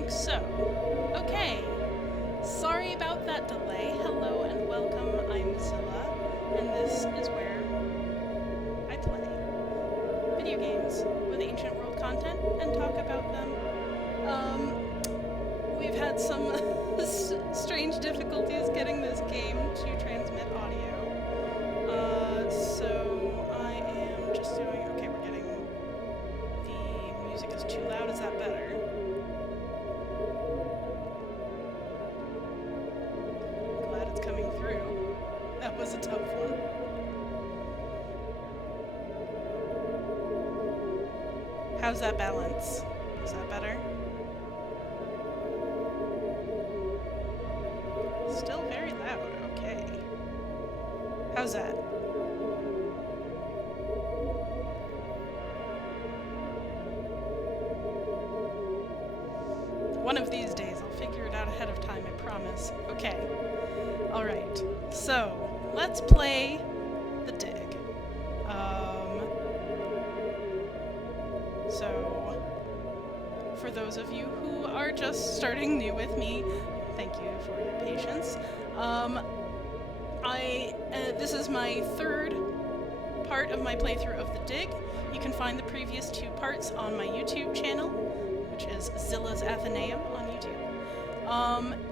think so. Okay. Sorry about that delay. Hello and welcome. I'm Zilla, and this is where I play video games with ancient world content and talk about them. We've had some strange difficulties getting this game to transmit audio. So I am just doing... Okay, we're getting... The music is too loud. Is that better? Glad it's coming through. That was a tough one. How's that balance? Is that better? Still very loud, okay. How's that? One of these days I'll figure it out ahead of time, I promise. Okay. Alright. So, let's play the dig. So, for those of you who are just starting new with me, thank you for your patience. This is my third part of my playthrough of the dig. You can find the previous two parts on my YouTube channel, which is Zilla's Athenaeum on YouTube.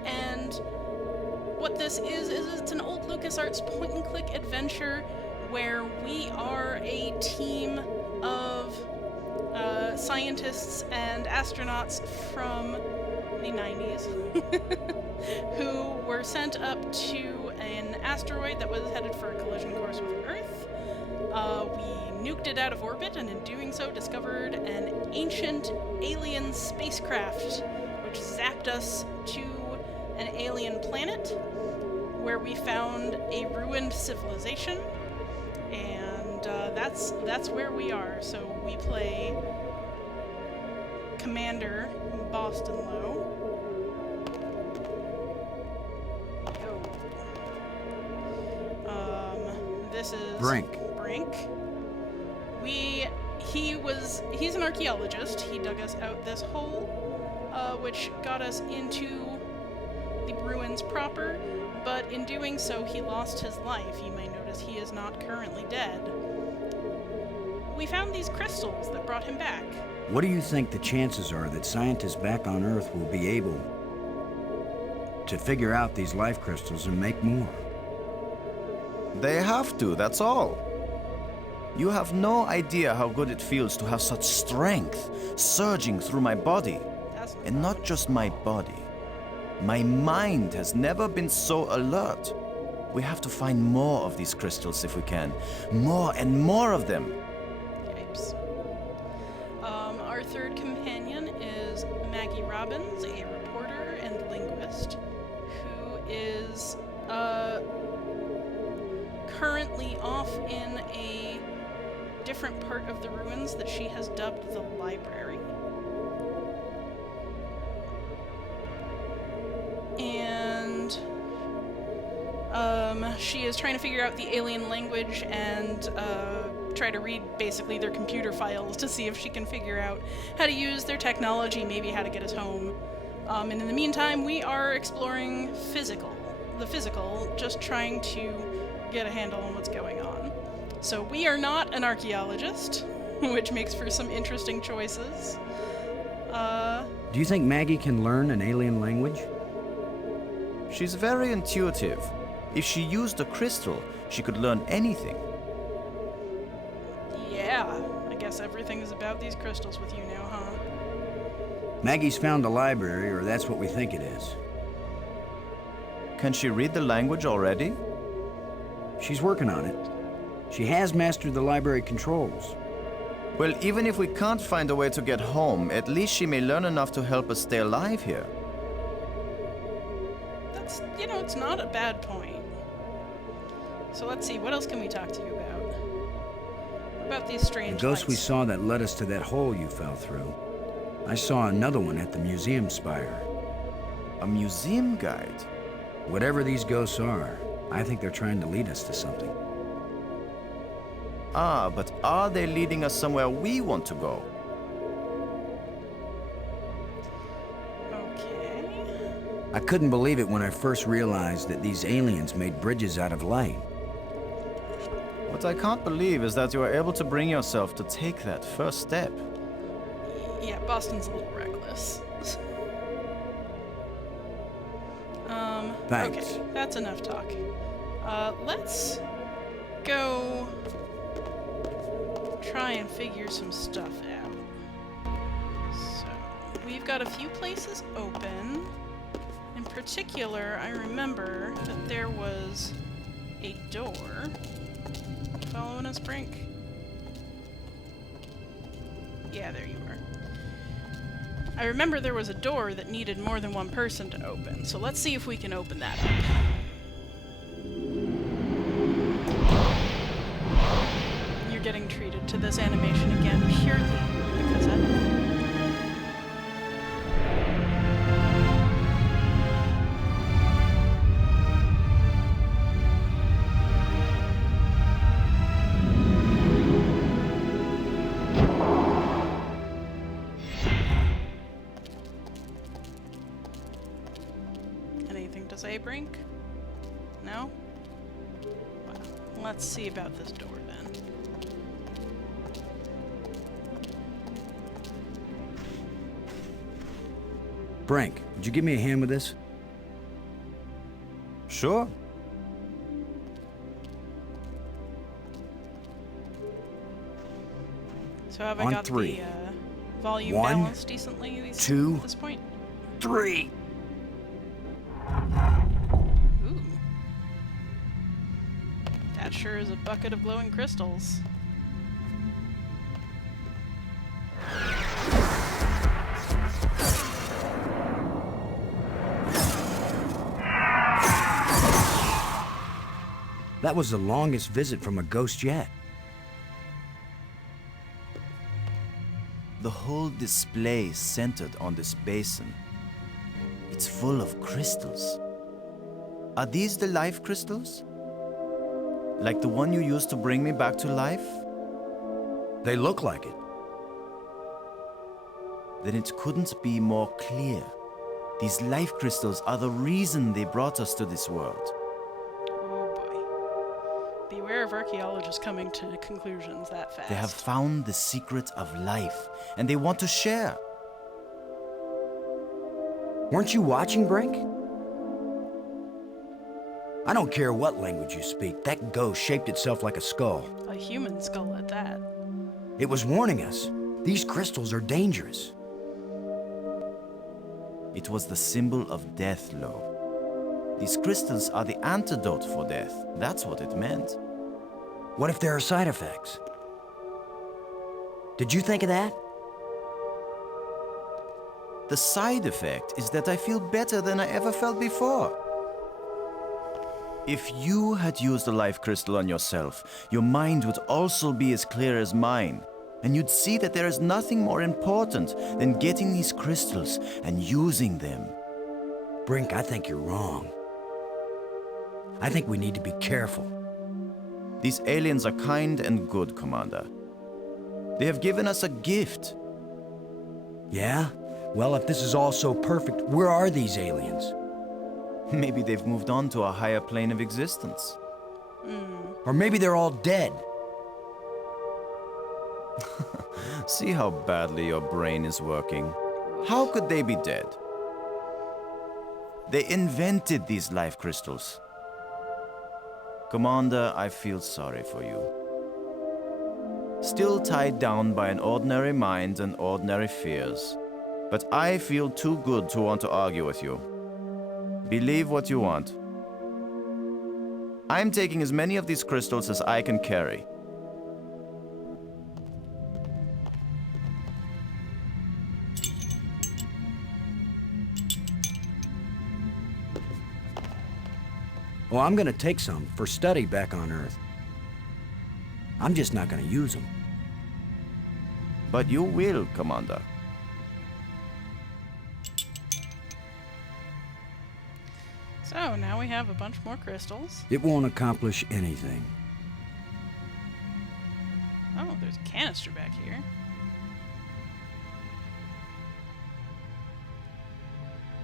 And what this is it's an old LucasArts point-and-click adventure where we are a team of scientists and astronauts from the 90s who were sent up to an asteroid that was headed for a collision course with Earth. We nuked it out of orbit, and in doing so discovered an ancient alien spacecraft which zapped us to an alien planet where we found a ruined civilization, and that's where we are. So we play Commander Boston Lowe. This is Brink. He's an archaeologist. He dug us out this hole, which got us into the ruins proper, but in doing so he lost his life. You may notice he is not currently dead. We found these crystals that brought him back. What do you think the chances are that scientists back on Earth will be able to figure out these life crystals and make more? They have to, that's all. You have no idea how good it feels to have such strength surging through my body. And not just my body. My mind has never been so alert. We have to find more of these crystals if we can. More and more of them. Yipes. Our third companion is Maggie Robbins, a reporter and linguist, who is currently off in a different part of the ruins that she has dubbed the library. And she is trying to figure out the alien language and try to read basically their computer files to see if she can figure out how to use their technology, maybe how to get us home. And in the meantime, we are exploring the physical, just trying to get a handle on what's going on. So we are not an archaeologist, which makes for some interesting choices. Do you think Maggie can learn an alien language? She's very intuitive. If she used a crystal, she could learn anything. Yeah, I guess everything is about these crystals with you now, huh? Maggie's found a library, or that's what we think it is. Can she read the language already? She's working on it. She has mastered the library controls. Well, even if we can't find a way to get home, at least she may learn enough to help us stay alive here. That's, it's not a bad point. So let's see, what else can we talk to you about? What about these strange The ghost we lights? saw that led us to that hole you fell through. I saw another one at the museum spire. A museum guide? Whatever these ghosts are, I think they're trying to lead us to something. Ah, but are they leading us somewhere we want to go? I couldn't believe it when I first realized that these aliens made bridges out of light. What I can't believe is that you are able to bring yourself to take that first step. Yeah, Boston's a little reckless. Thanks. Okay, that's enough talk. Let's go try and figure some stuff out. So, we've got a few places open. In particular, I remember that there was a door. Following us, Brink? Yeah, there you are. I remember there was a door that needed more than one person to open, so let's see if we can open that up. You're getting treated to this animation again purely because I love it. Anything to say, Brink? No? Well, let's see about this door then. Brink, would you give me a hand with this? Sure. So have I On got three. the volume 1, balanced decently two. at this point? 3. Ooh. That sure is a bucket of glowing crystals. That was the longest visit from a ghost yet. The whole display is centered on this basin. It's full of crystals. Are these the life crystals? Like the one you used to bring me back to life? They look like it. Then it couldn't be more clear. These life crystals are the reason they brought us to this world. Oh boy. Beware of archaeologists coming to conclusions that fast. They have found the secret of life, and they want to share. Weren't you watching, Brink? I don't care what language you speak, that ghost shaped itself like a skull. A human skull at that. It was warning us. These crystals are dangerous. It was the symbol of death, Lo. These crystals are the antidote for death. That's what it meant. What if there are side effects? Did you think of that? The side effect is that I feel better than I ever felt before. If you had used a life crystal on yourself, your mind would also be as clear as mine. And you'd see that there is nothing more important than getting these crystals and using them. Brink, I think you're wrong. I think we need to be careful. These aliens are kind and good, Commander. They have given us a gift. Yeah? Well, if this is all so perfect, where are these aliens? Maybe they've moved on to a higher plane of existence. Or maybe they're all dead. See how badly your brain is working. How could they be dead? They invented these life crystals. Commander, I feel sorry for you. Still tied down by an ordinary mind and ordinary fears. But I feel too good to want to argue with you. Believe what you want. I'm taking as many of these crystals as I can carry. Well, I'm gonna take some for study back on Earth. I'm just not gonna use them. But you will, Commander. So, now we have a bunch more crystals. It won't accomplish anything. Oh, there's a canister back here.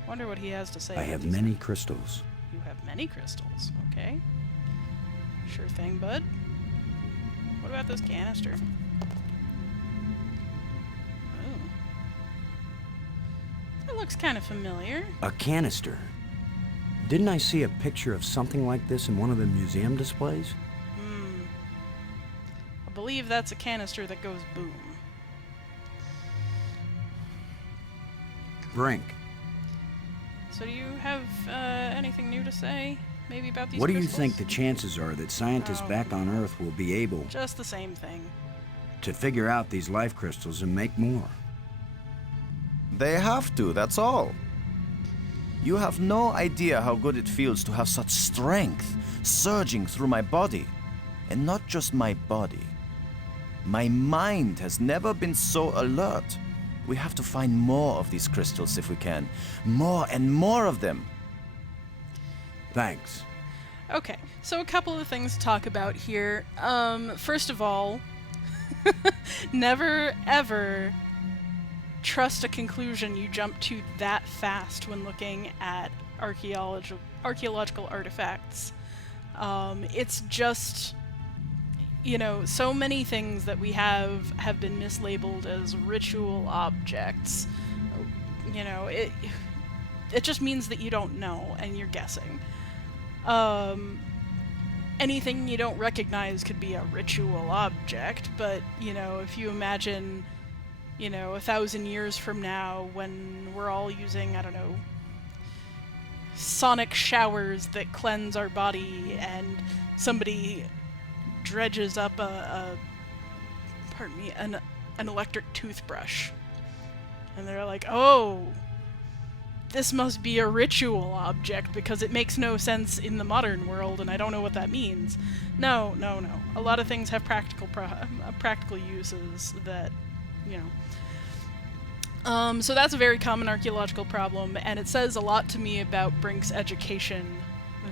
Wonder what he has to say. I have many crystals. You have many crystals. Okay. Sure thing, bud. What about this canister? Oh. That looks kind of familiar. A canister. Didn't I see a picture of something like this in one of the museum displays? I believe that's a canister that goes boom. Brink. So do you have anything new to say? Maybe about these What do you crystals? think the chances are that scientists back on Earth will be able Just the same thing. to figure out these life crystals and make more? They have to, that's all. You have no idea how good it feels to have such strength surging through my body. And not just my body. My mind has never been so alert. We have to find more of these crystals if we can. More and more of them. Thanks. Okay, so a couple of things to talk about here. First of all, never ever trust a conclusion you jump to that fast when looking at archaeological artifacts. It's just, you know, so many things that we have been mislabeled as ritual objects. You know, it just means that you don't know and you're guessing. Anything you don't recognize could be a ritual object, but, you know, if you imagine, you know, 1,000 years from now when we're all using, I don't know, sonic showers that cleanse our body and somebody dredges up an electric toothbrush. And they're like, oh, this must be a ritual object because it makes no sense in the modern world and I don't know what that means. No. A lot of things have practical uses that, you know. So that's a very common archaeological problem, and it says a lot to me about Brink's education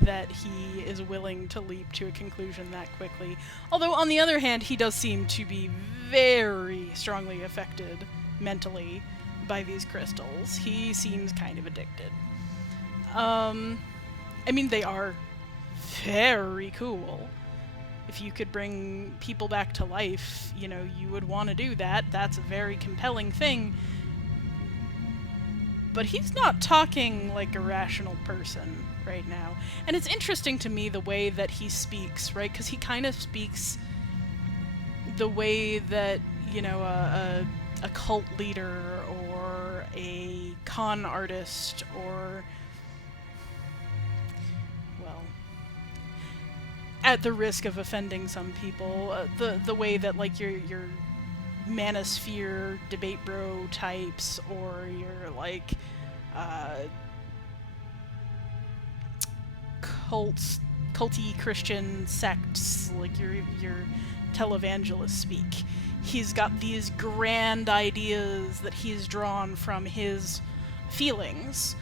that he is willing to leap to a conclusion that quickly. Although, on the other hand, he does seem to be very strongly affected mentally by these crystals. He seems kind of addicted. I mean, they are very cool. If you could bring people back to life, you know, you would want to do that. That's a very compelling thing. But he's not talking like a rational person right now. And it's interesting to me the way that he speaks, right? Because he kind of speaks the way that, you know, a cult leader or a con artist or, well, at the risk of offending some people, the way that, like, your manosphere debate bro types or your, like, culty Christian sects, like your televangelists speak. He's got these grand ideas that he's drawn from his feelings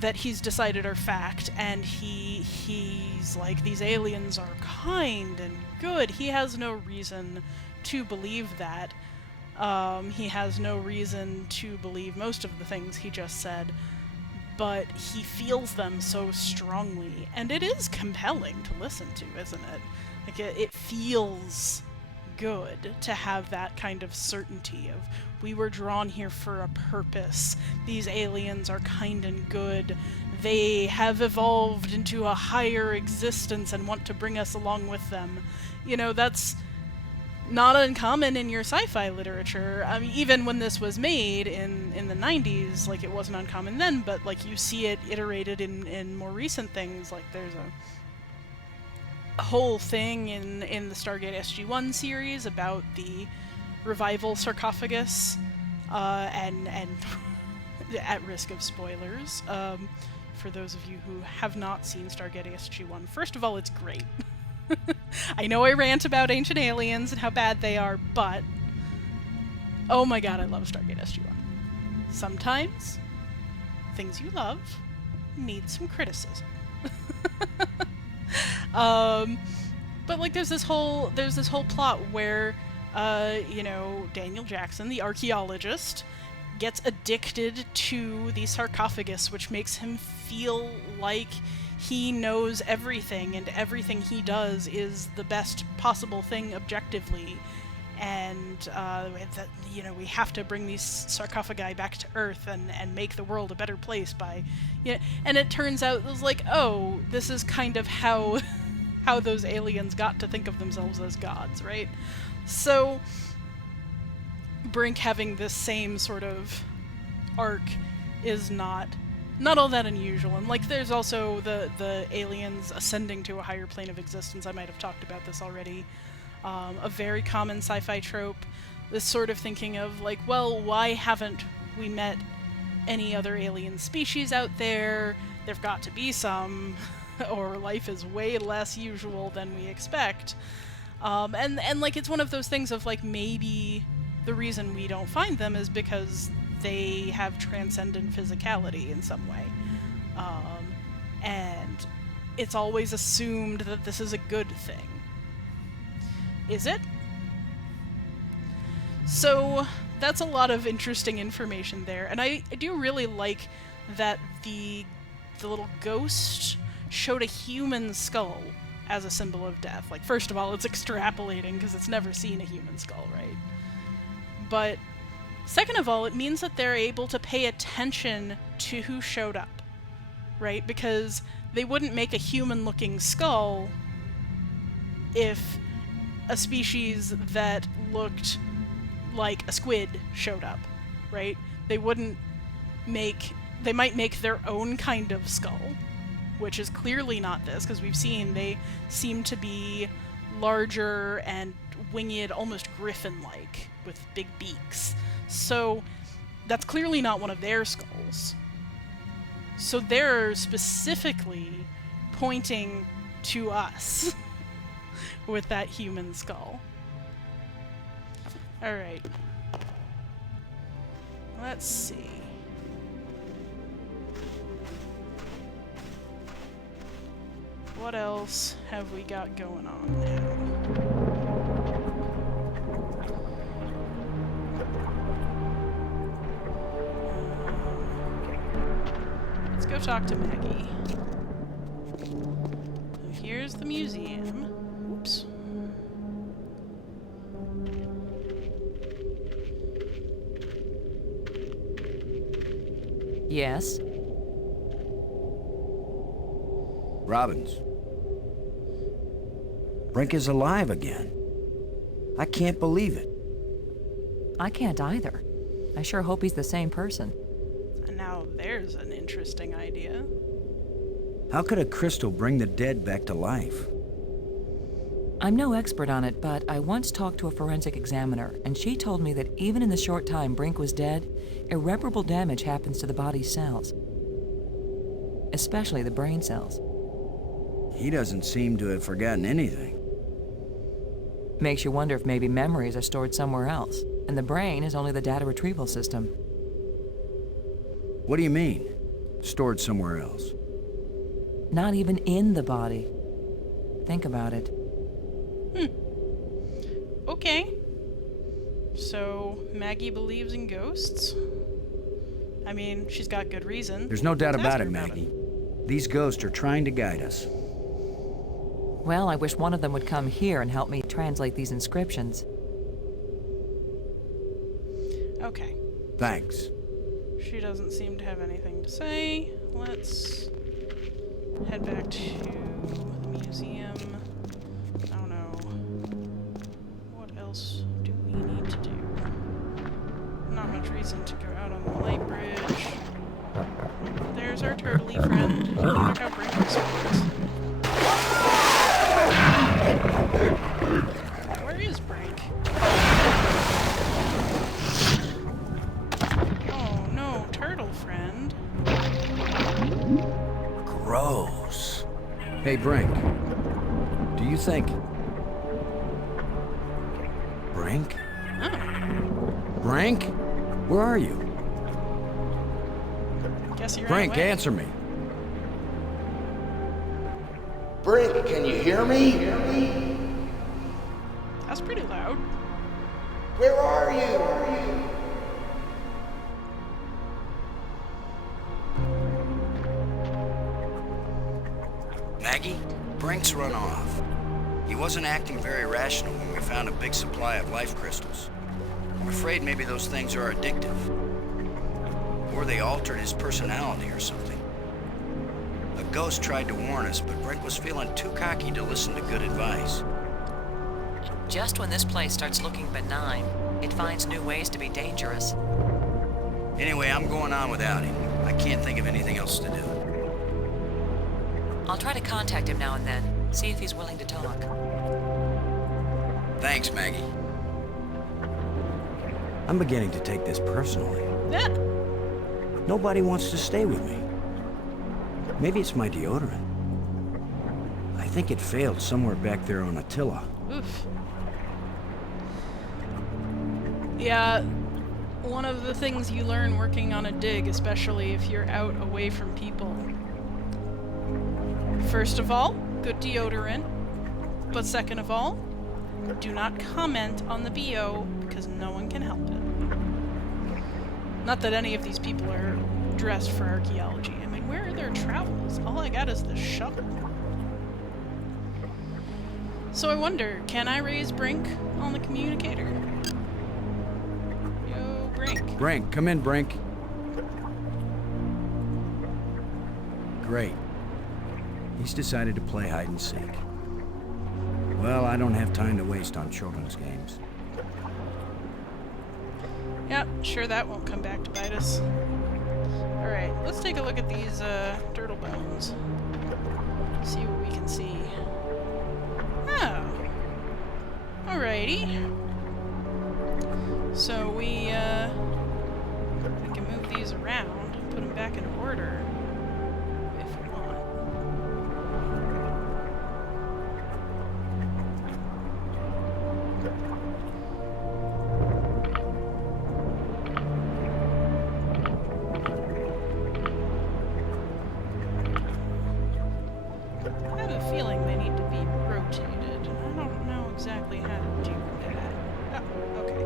that he's decided are fact, and he's like, these aliens are kind and good. He has no reason to believe that. He has no reason to believe most of the things he just said, but he feels them so strongly, and it is compelling to listen to, isn't it? Like, it feels good to have that kind of certainty of, we were drawn here for a purpose. These aliens are kind and good. They have evolved into a higher existence and want to bring us along with them. You know, that's not uncommon in your sci-fi literature. I mean, even when this was made in the 90s, like, it wasn't uncommon then, but, like, you see it iterated in more recent things. Like, there's a whole thing in the Stargate SG-1 series about the revival sarcophagus, and at risk of spoilers, for those of you who have not seen Stargate SG-1, first of all, it's great. I know I rant about ancient aliens and how bad they are, but oh my god, I love Stargate SG-1. Sometimes things you love need some criticism. But, like, there's this whole plot where, you know, Daniel Jackson, the archaeologist, gets addicted to the sarcophagus, which makes him feel like he knows everything, and everything he does is the best possible thing objectively. And we have to bring these sarcophagi back to Earth and make the world a better place by, and it turns out it was like, oh, this is kind of how those aliens got to think of themselves as gods, right? So Brink having this same sort of arc is not all that unusual. And like, there's also the aliens ascending to a higher plane of existence. I might have talked about this already. A very common sci-fi trope, this sort of thinking of like, well, why haven't we met any other alien species out there? There've got to be some, or life is way less usual than we expect. And like, it's one of those things of like, maybe the reason we don't find them is because they have transcendent physicality in some way. And it's always assumed that this is a good thing. Is it? So that's a lot of interesting information there, and I do really like that the little ghost showed a human skull as a symbol of death. Like, first of all, it's extrapolating because it's never seen a human skull, right? But second of all, it means that they're able to pay attention to who showed up, right? Because they wouldn't make a human-looking skull if a species that looked like a squid showed up, right? They might make their own kind of skull, which is clearly not this, because we've seen they seem to be larger and winged, almost griffin-like, with big beaks. So that's clearly not one of their skulls. So they're specifically pointing to us with that human skull. Alright. Let's see. What else have we got going on now? Let's go talk to Maggie. Here's the museum. Oops. Yes? Robbins. Brink is alive again. I can't believe it. I can't either. I sure hope he's the same person. And now there's an interesting idea. How could a crystal bring the dead back to life? I'm no expert on it, but I once talked to a forensic examiner, and she told me that even in the short time Brink was dead, irreparable damage happens to the body's cells. Especially the brain cells. He doesn't seem to have forgotten anything. Makes you wonder if maybe memories are stored somewhere else, and the brain is only the data retrieval system. What do you mean? Stored somewhere else? Not even in the body. Think about it. Okay. So, Maggie believes in ghosts? I mean, she's got good reason. There's no doubt Let's about ask it, her Maggie. These ghosts are trying to guide us. Well, I wish one of them would come here and help me translate these inscriptions. Okay. Thanks. She doesn't seem to have anything to say. Let's head back to the museum. I don't know. What else do we need to do? Not much reason to go out on the light bridge. There's our turtley friend. I wonder how Brink responds. Where is Brink? Oh no, turtle friend. Gross. Hey, Brink. Do you think... Brink? Oh. Brink? Where are you? Guess you're Brink, away. answer me. Brink, can you hear me? That's pretty loud. Where are you? Maggie, Brink's run off. He wasn't acting very rational when we found a big supply of life crystals. I'm afraid maybe those things are addictive. Or they altered his personality or something. A ghost tried to warn us, but Brink was feeling too cocky to listen to good advice. Just when this place starts looking benign, it finds new ways to be dangerous. Anyway, I'm going on without him. I can't think of anything else to do. I'll try to contact him now and then, see if he's willing to talk. Thanks, Maggie. I'm beginning to take this personally. Yeah. Nobody wants to stay with me. Maybe it's my deodorant. I think it failed somewhere back there on Attila. Oof. Yeah, one of the things you learn working on a dig, especially if you're out away from people. First of all, good deodorant. But second of all, do not comment on the BO because no one can help it. Not that any of these people are dressed for archaeology. I mean, where are their travels? All I got is this shovel. So I wonder, can I raise Brink on the communicator? Yo, Brink. Brink, come in, Brink. Great. He's decided to play hide and seek. Well, I don't have time to waste on children's games. Yep, sure that won't come back to bite us. Alright, let's take a look at these turtle bones. See what we can see. Oh. Alrighty. So we can move these around, put them back in order if we want. I have a feeling they need to be rotated. I don't know exactly how to do that. Oh, okay.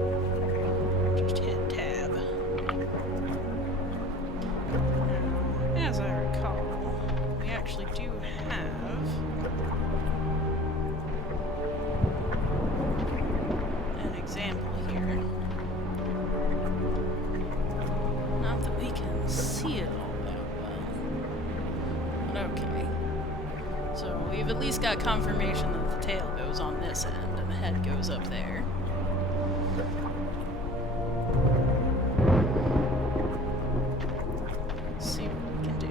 Just hit tab. Now, as I recall, we actually do have an example here. Not that we can see it all that well. But okay. So we've at least got confirmation that the tail goes on this end and the head goes up there. Let's see what we can do.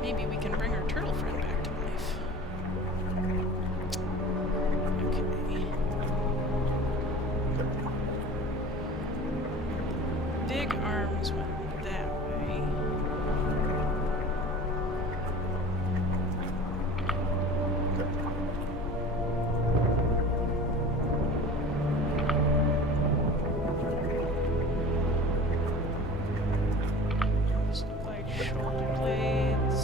Maybe we can bring our turtle friend back to life. Okay. Big arms went that way. These look like shoulder blades.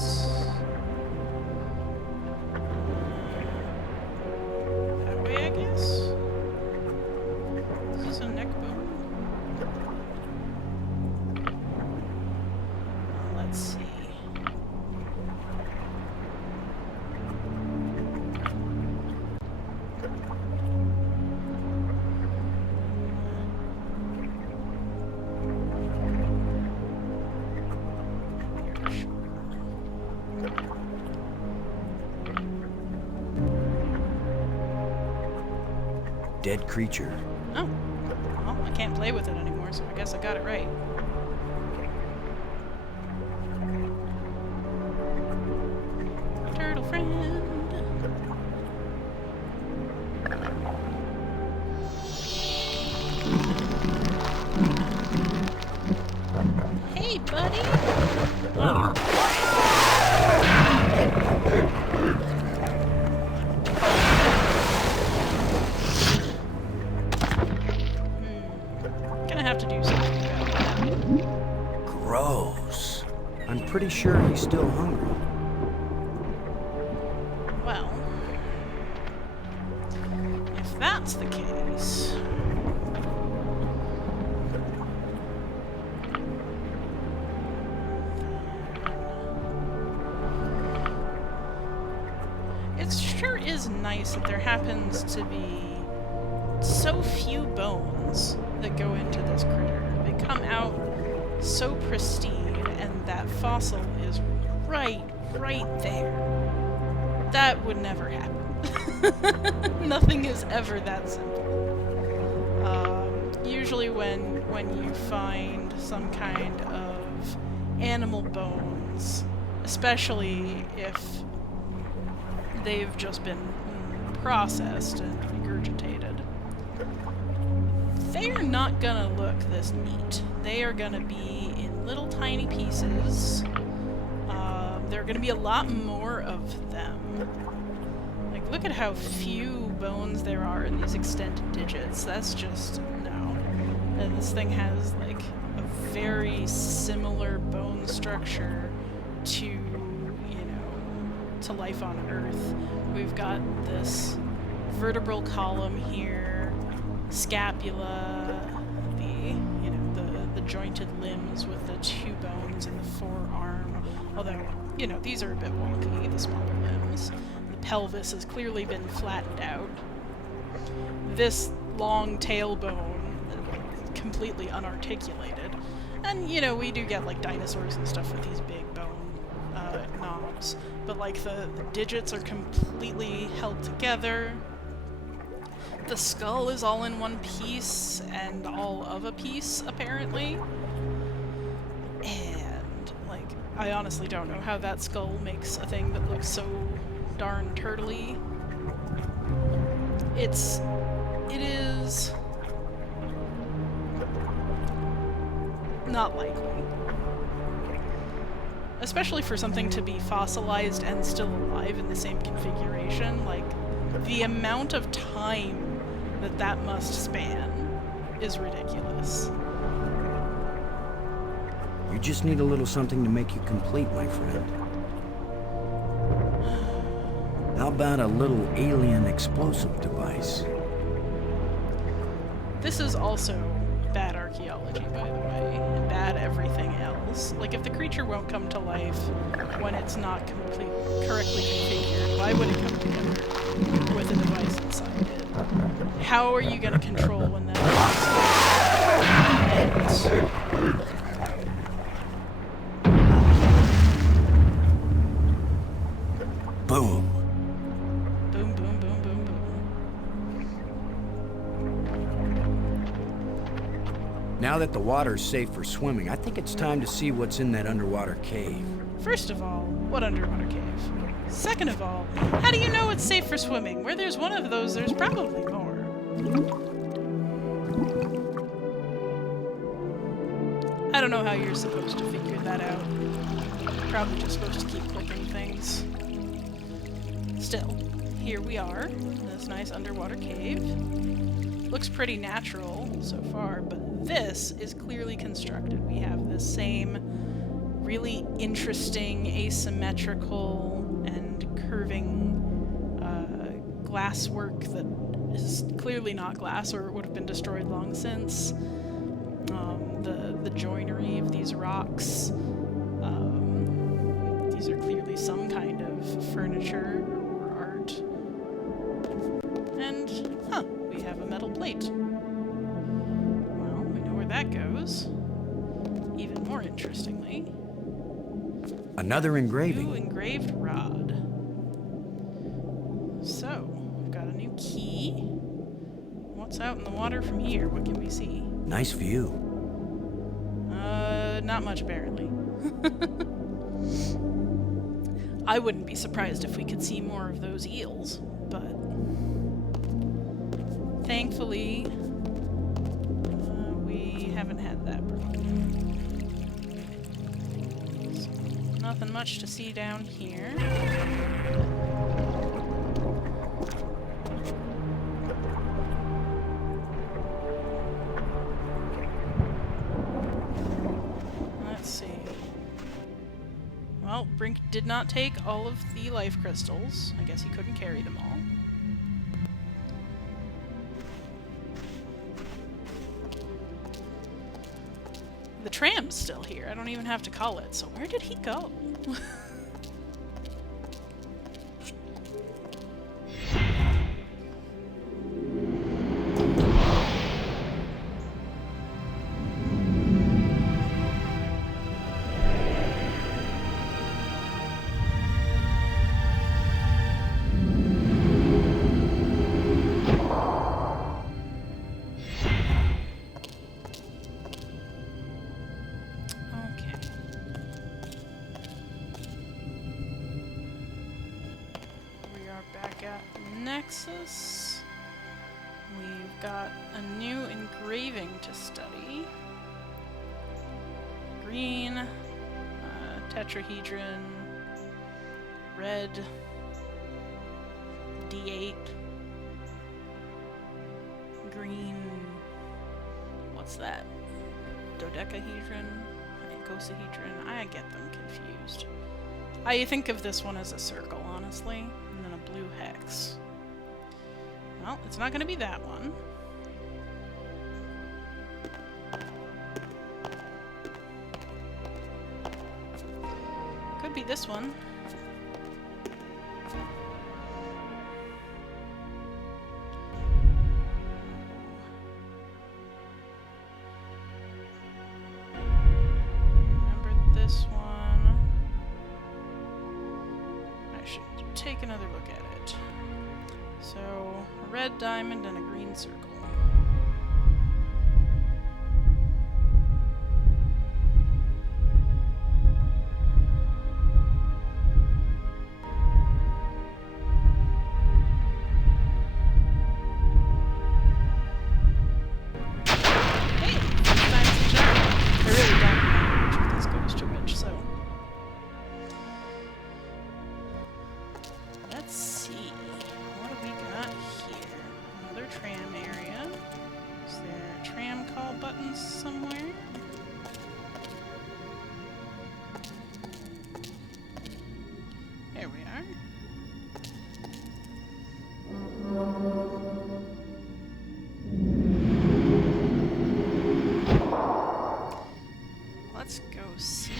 That way, I guess? Is this a neck bone? Let's see. Dead creature. Oh. Well, I can't play with it anymore, so I guess I got it right. Turtle friend. Hey, buddy. Oh. Gonna have to do something about that. Gross. I'm pretty sure he's still hungry. Well, if that's the case, is nice that there happens to be so few bones that go into this critter. They come out so pristine, and that fossil is right there. That would never happen. Nothing is ever that simple. Usually when you find some kind of animal bones, especially if they've just been processed and regurgitated, they are not gonna look this neat. They are gonna be in little tiny pieces. There are gonna be a lot more of them. Like, look at how few bones there are in these extended digits. That's just, no. And this thing has, like, a very similar bone structure to, you know, to life on Earth. We've got this vertebral column here, scapula, the jointed limbs with the two bones in the forearm. Although, you know, these are a bit wonky, the smaller limbs. The pelvis has clearly been flattened out. This long tailbone, completely unarticulated. And, you know, we do get, like, dinosaurs and stuff with these big bone knobs. But, like, the digits are completely held together. The skull is all in one piece, and all of a piece, apparently. And, like, I honestly don't know how that skull makes a thing that looks so darn turtly. It is not likely. Especially for something to be fossilized and still alive in the same configuration. Like, the amount of time that must span is ridiculous. You just need a little something to make you complete, my friend. How about a little alien explosive device? This is also bad archaeology, by the way, and bad everything else. Like, if the creature won't come to life when it's not correctly configured, why would it come together with a device inside it? How are you going to control when that ends? Boom. Boom, boom, boom, boom, boom. Now that the water's safe for swimming, I think it's time to see what's in that underwater cave. First of all, what underwater cave? Second of all, how do you know it's safe for swimming? Where there's one of those, there's probably more. I don't know how you're supposed to figure that out. Probably just supposed to keep clicking things. Still, here we are, in this nice underwater cave. Looks pretty natural so far, but this is clearly constructed. We have the same really interesting, asymmetrical, and curving glasswork that is clearly not glass, or it would have been destroyed long since. The joinery of these rocks. These are clearly some kind of furniture or art. And, we have a metal plate. Well, we know where that goes. Even more interestingly, another engraving. new engraved rod. So, we've got a new key. What's out in the water from here? What can we see? Nice view. Not much, apparently. I wouldn't be surprised if we could see more of those eels, but thankfully, we haven't had that problem. So, nothing much to see down here. Well, Brink did not take all of the life crystals. I guess he couldn't carry them all. The tram's still here. I don't even have to call it. So where did he go? Nexus. We've got a new engraving to study. Green, tetrahedron, red, D8, green, what's that? Dodecahedron, icosahedron, I get them confused. I think of this one as a circle, honestly, and then a blue hex. Well, it's not going to be that one. Could be this one. Remember this one. I should take another look at it. So, a red diamond and a green circle. Let's go see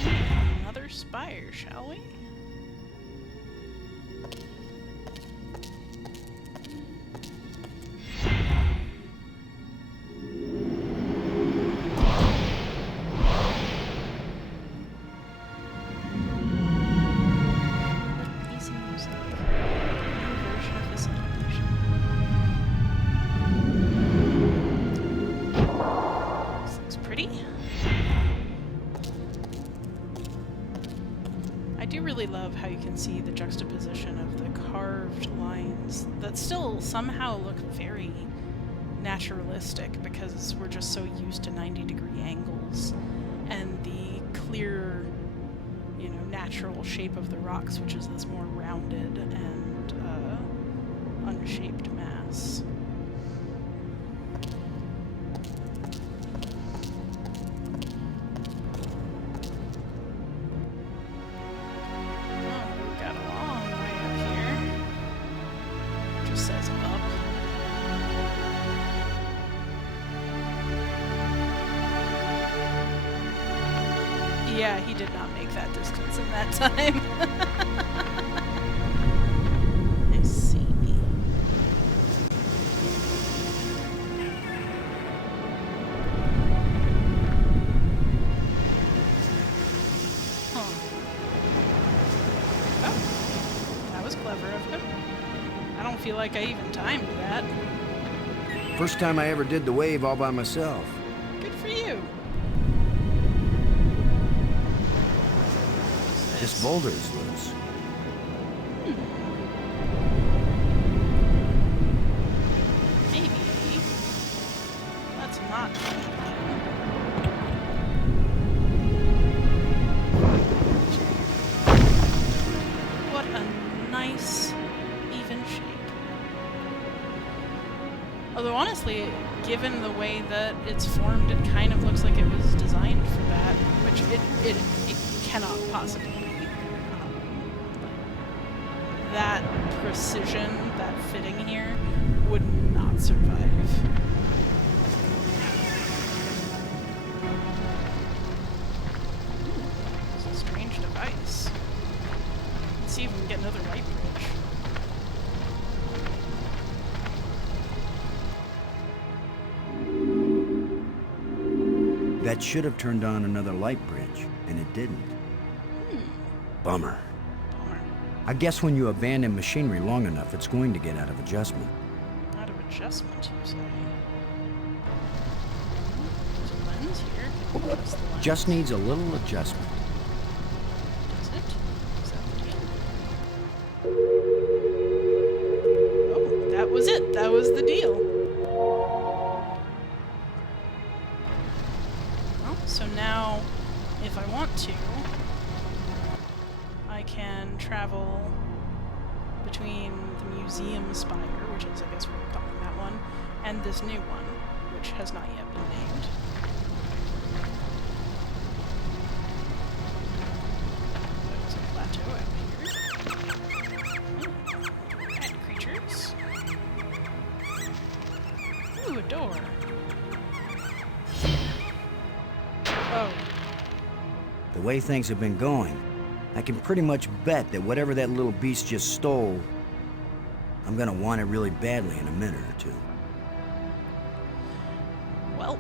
another spire, shall we? Easy music. New version of this animation. This looks pretty. I do really love how you can see the juxtaposition of the carved lines that still somehow look very naturalistic because we're just so used to 90-degree angles, and the clear, you know, natural shape of the rocks, which is this more rounded and unshaped mass. Yeah, he did not make that distance in that time. I see. Huh. Oh, that was clever of him. I don't feel like I even timed that. First time I ever did the wave all by myself. Good for you. This boulder is loose. Maybe. Let's not. What a nice, even shape. Although honestly, given the way that it's formed, it kind of looks like it was designed for that, which it cannot possibly be. That precision, that fitting here, would not survive. It's a strange device. Let's see if we can get another light bridge. That should have turned on another light bridge, and it didn't. Bummer. I guess when you abandon machinery long enough, it's going to get out of adjustment. Out of adjustment, you say? There's a lens here. Can we adjust the lens? Just needs a little adjustment. Does it? Is that the deal? Oh. was it. That was the deal. Well, so now, if I want to, I can travel between the museum spire, which is, I guess we're calling that one, and this new one, which has not yet been named. There's a plateau out here. Cat creatures. Ooh, a door. Oh. The way things have been going, I can pretty much bet that whatever that little beast just stole, I'm gonna want it really badly in a minute or two. Well.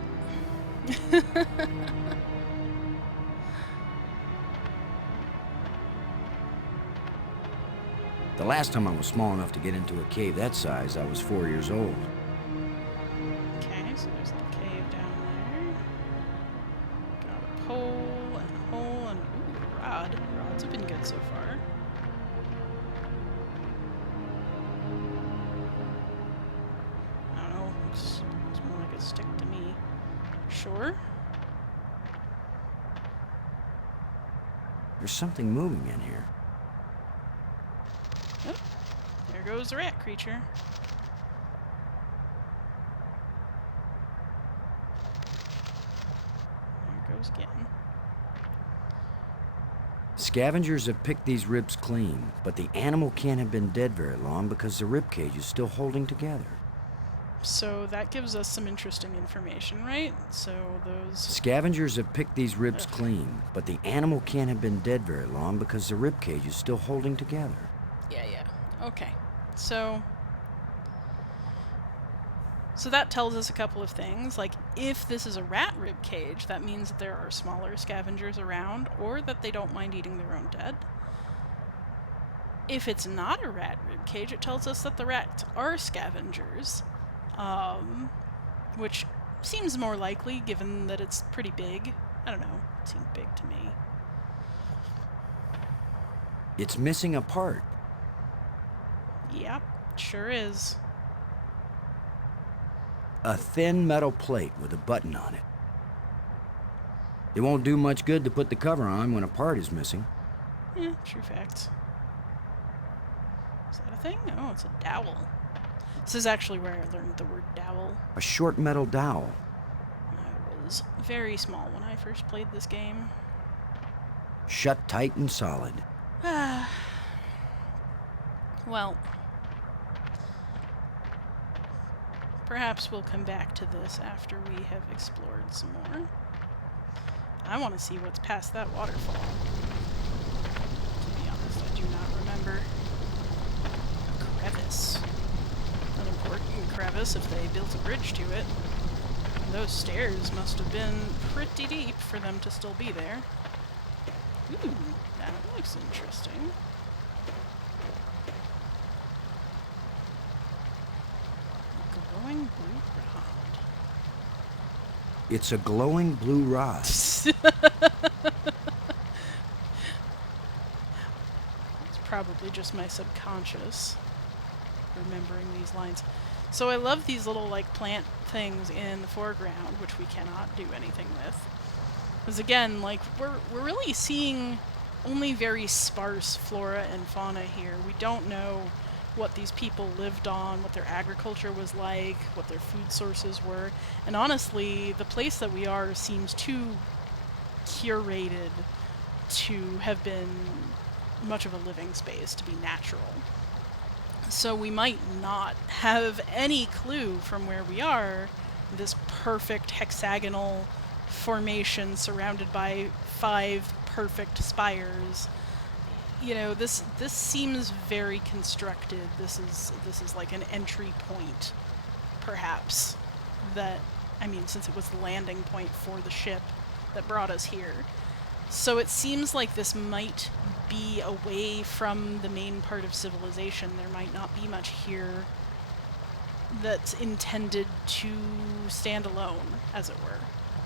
The last time I was small enough to get into a cave that size, I was 4 years old. Okay, so there's the cave down there. Got a pole and a hole and ooh, a rod. Rods have been good so far. I don't know. Looks more like a stick to me. Sure. There's something moving in here. Oh, there goes the rat creature. There it goes again. Scavengers have picked these ribs clean, but the animal can't have been dead very long because the rib cage is still holding together. So that gives us some interesting information, right? So those... Scavengers have picked these ribs clean, but the animal can't have been dead very long because the rib cage is still holding together. Yeah. Okay. So that tells us a couple of things. Like, if this is a rat rib cage, that means that there are smaller scavengers around, or that they don't mind eating their own dead. If it's not a rat rib cage, it tells us that the rats are scavengers, which seems more likely given that it's pretty big. I don't know. It seemed big to me. It's missing a part. Yep, sure is. A thin metal plate with a button on it. It won't do much good to put the cover on when a part is missing. Yeah, true facts. Is that a thing? Oh, it's a dowel. This is actually where I learned the word dowel. A short metal dowel. I was very small when I first played this game. Shut tight and solid. Well, perhaps we'll come back to this after we have explored some more. I want to see what's past that waterfall. To be honest, I do not remember. A crevice. An important crevice if they built a bridge to it. And those stairs must have been pretty deep for them to still be there. Ooh, that looks interesting. Glowing blue rod. It's a glowing blue rod. It's probably just my subconscious remembering these lines. So I love these little like plant things in the foreground, which we cannot do anything with. Because again, like we're really seeing only very sparse flora and fauna here. We don't know what these people lived on, what their agriculture was like, what their food sources were. And honestly, the place that we are seems too curated to have been much of a living space, to be natural. So we might not have any clue from where we are, this perfect hexagonal formation surrounded by 5 perfect spires. You know, this seems very constructed. This is like an entry point, perhaps, that, I mean, since it was the landing point for the ship that brought us here. So it seems like this might be away from the main part of civilization. There might not be much here that's intended to stand alone, as it were.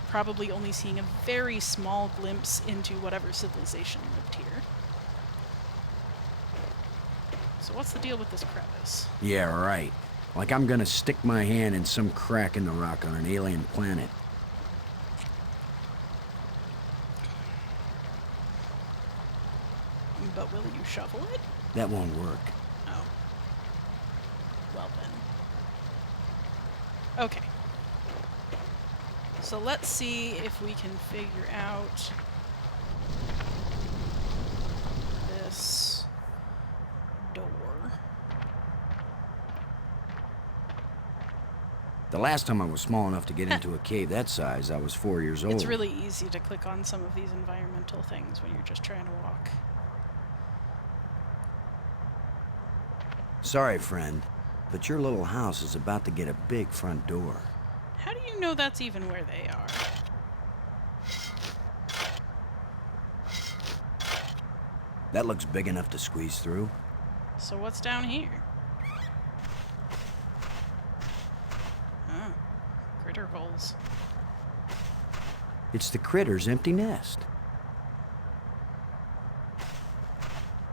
Probably only seeing a very small glimpse into whatever civilization lived here. So what's the deal with this crevice? Yeah, right. Like I'm gonna stick my hand in some crack in the rock on an alien planet. But will you shovel it? That won't work. Oh. Well then. Okay. So let's see if we can figure out this door. The last time I was small enough to get into a cave that size, I was 4 years old. It's really easy to click on some of these environmental things when you're just trying to walk. Sorry, friend, but your little house is about to get a big front door. How do you know that's even where they are? That looks big enough to squeeze through. So what's down here? Oh, critter holes. It's the critter's empty nest.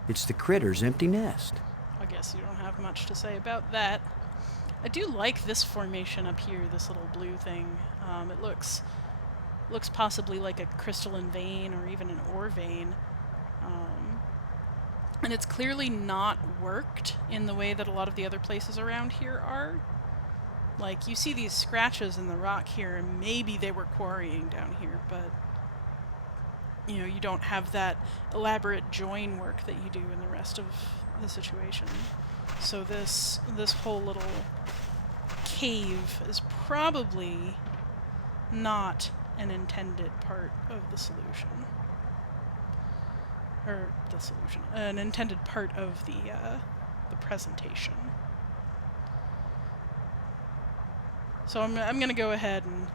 It's the critter's empty nest. I guess you don't have much to say about that. I do like this formation up here, this little blue thing. It looks possibly like a crystalline vein or even an ore vein. And it's clearly not worked in the way that a lot of the other places around here are. Like, you see these scratches in the rock here, and maybe they were quarrying down here, but you know, you don't have that elaborate join work that you do in the rest of the situation. So this whole little cave is probably not an intended part of the solution. Or the solution. An intended part of the presentation. So I'm gonna go ahead and...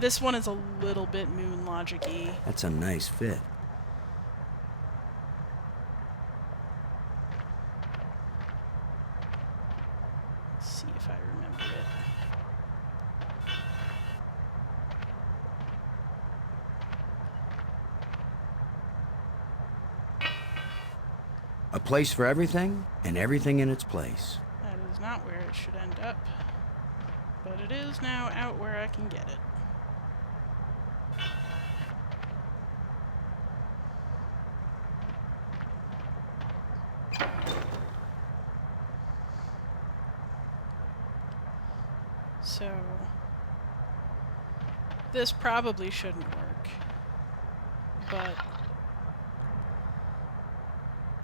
This one is a little bit moon logic-y. That's a nice fit. Let's see if I remember it. A place for everything, and everything in its place. That is not where it should end up. But it is now out where I can get it. So, this probably shouldn't work, but,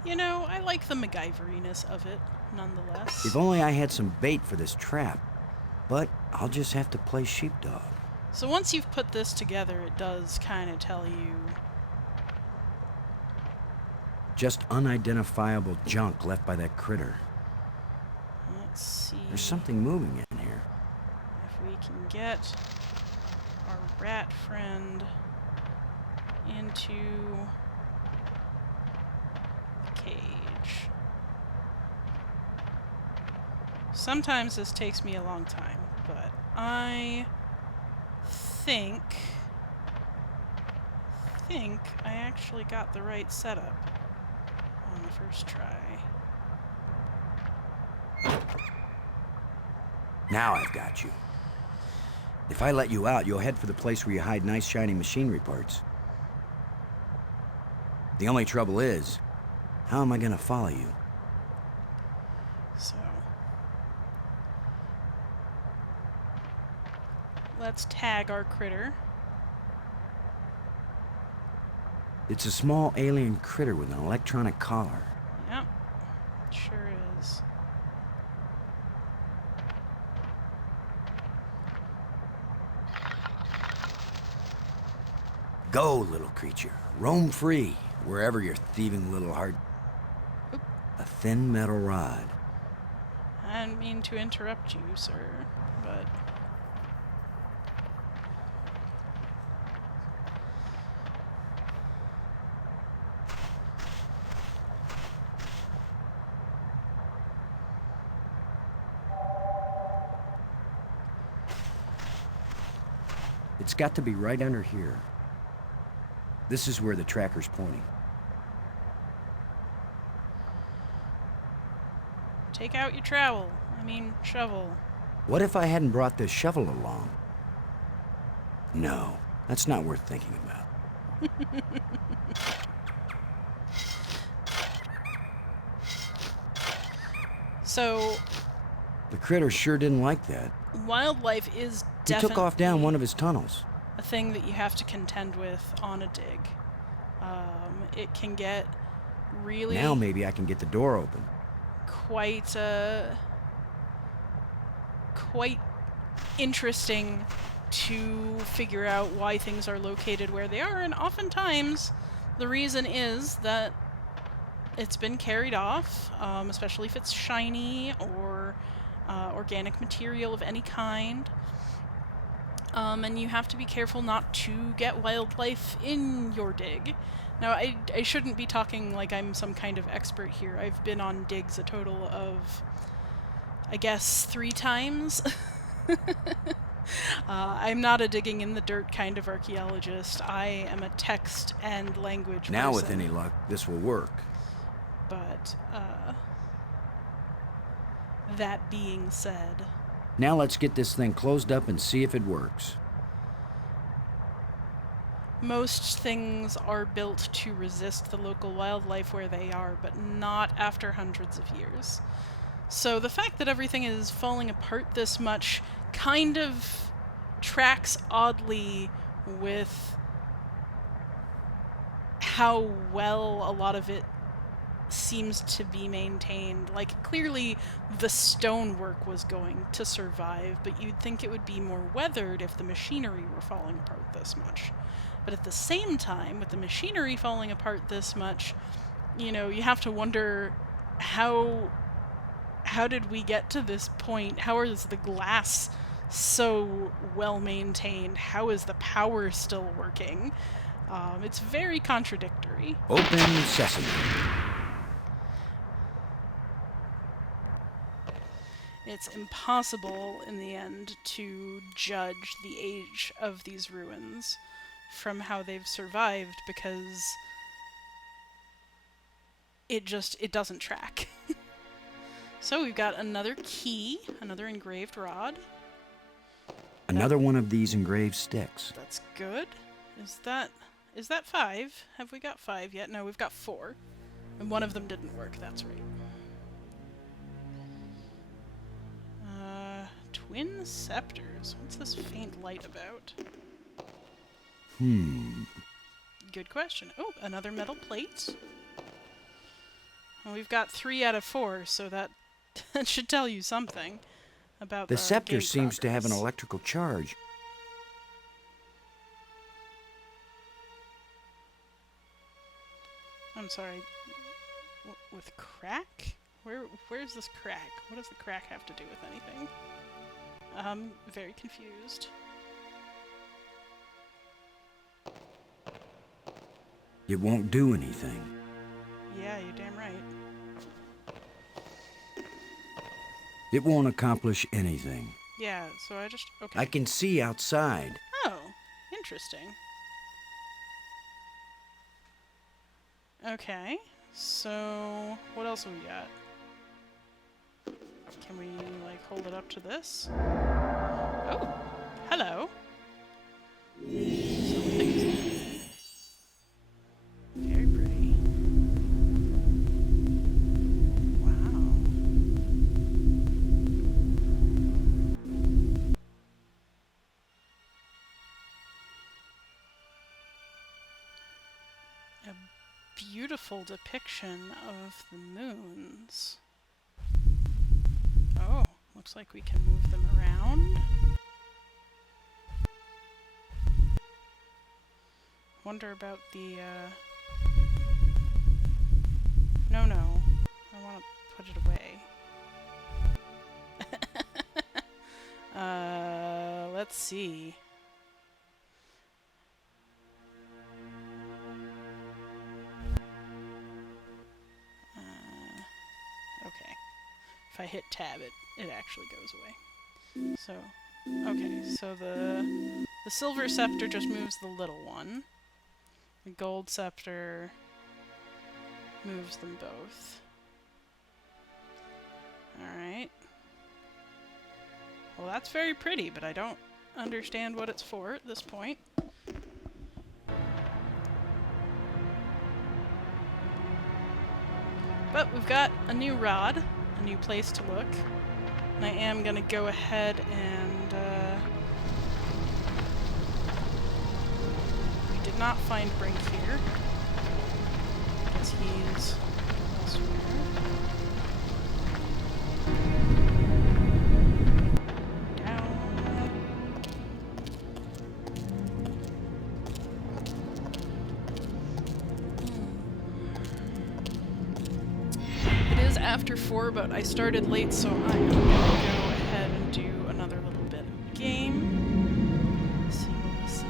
you know, I like the MacGyveriness of it, nonetheless. If only I had some bait for this trap, but I'll just have to play sheepdog. So once you've put this together, it does kind of tell you... Just unidentifiable junk left by that critter. Let's see... There's something moving in here. If we can get our rat friend into the cage. Sometimes this takes me a long time, but I think I actually got the right setup on the first try. Now I've got you. If I let you out, you'll head for the place where you hide nice shiny machinery parts. The only trouble is, how am I gonna follow you? So, let's tag our critter. It's a small alien critter with an electronic collar. Yep, sure is. Go, little creature. Roam free, wherever your thieving little heart... Oop. A thin metal rod. I didn't mean to interrupt you, sir, but... It's got to be right under here. This is where the tracker's pointing. Take out your trowel. I mean, shovel. What if I hadn't brought this shovel along? No, that's not worth thinking about. So, The critter sure didn't like that. wildlife is He definitely took off down one of his tunnels. a thing that you have to contend with on a dig. It can get really Now maybe I can get the door open. quite interesting to figure out why things are located where they are, and oftentimes the reason is that it's been carried off, especially if it's shiny or organic material of any kind. And you have to be careful not to get wildlife in your dig. Now, I shouldn't be talking like I'm some kind of expert here. I've been on digs a total of, I guess, 3 times. I'm not a digging in the dirt kind of archaeologist. I am a text and language Now, person. with any luck, this will work. But, that being said... Now let's get this thing closed up and see if it works. Most things are built to resist the local wildlife where they are, but not after hundreds of years. So the fact that everything is falling apart this much kind of tracks oddly with how well a lot of it seems to be maintained. Like, clearly the stonework was going to survive, but you'd think it would be more weathered if the machinery were falling apart this much. But at the same time, with the machinery falling apart this much, you know, you have to wonder how did we get to this point? How is the glass so well maintained? How is the power still working? It's very contradictory. Open sesame. It's impossible in the end to judge the age of these ruins from how they've survived, because it doesn't track. So we've got another key, another engraved rod. Another one of these engraved sticks. That's good. Is that 5? Have we got 5 yet? No, we've got 4. And one of them didn't work, that's right. Twin scepters. What's this faint light about? Good question. Oh, another metal plate. Well, we've got 3 out of 4, so that should tell you something about The scepter gate seems to have an progress. electrical charge. I'm sorry. With crack? Where's this crack? What does the crack have to do with anything? I'm very confused. It won't do anything. Yeah, you're damn right. It won't accomplish anything. Yeah, so okay. I can see outside. Oh, interesting. Okay, so what else have we got? Can we, like, hold it up to this? Oh, hello. Something's very pretty. Wow. A beautiful depiction of the moons. Oh, looks like we can move them around. Wonder about the, No, I want to put it away. Let's see. Okay. If I hit tab, it actually goes away. So, okay, so the silver scepter just moves the little one. The gold scepter moves them both. Alright. Well, that's very pretty, but I don't understand what it's for at this point. But we've got a new rod, a new place to look, and I am going to go ahead and... we did not find Brink here. I guess he's elsewhere. After 4, but I started late, so I'm going to go ahead and do another little bit of game. Let's see what we see.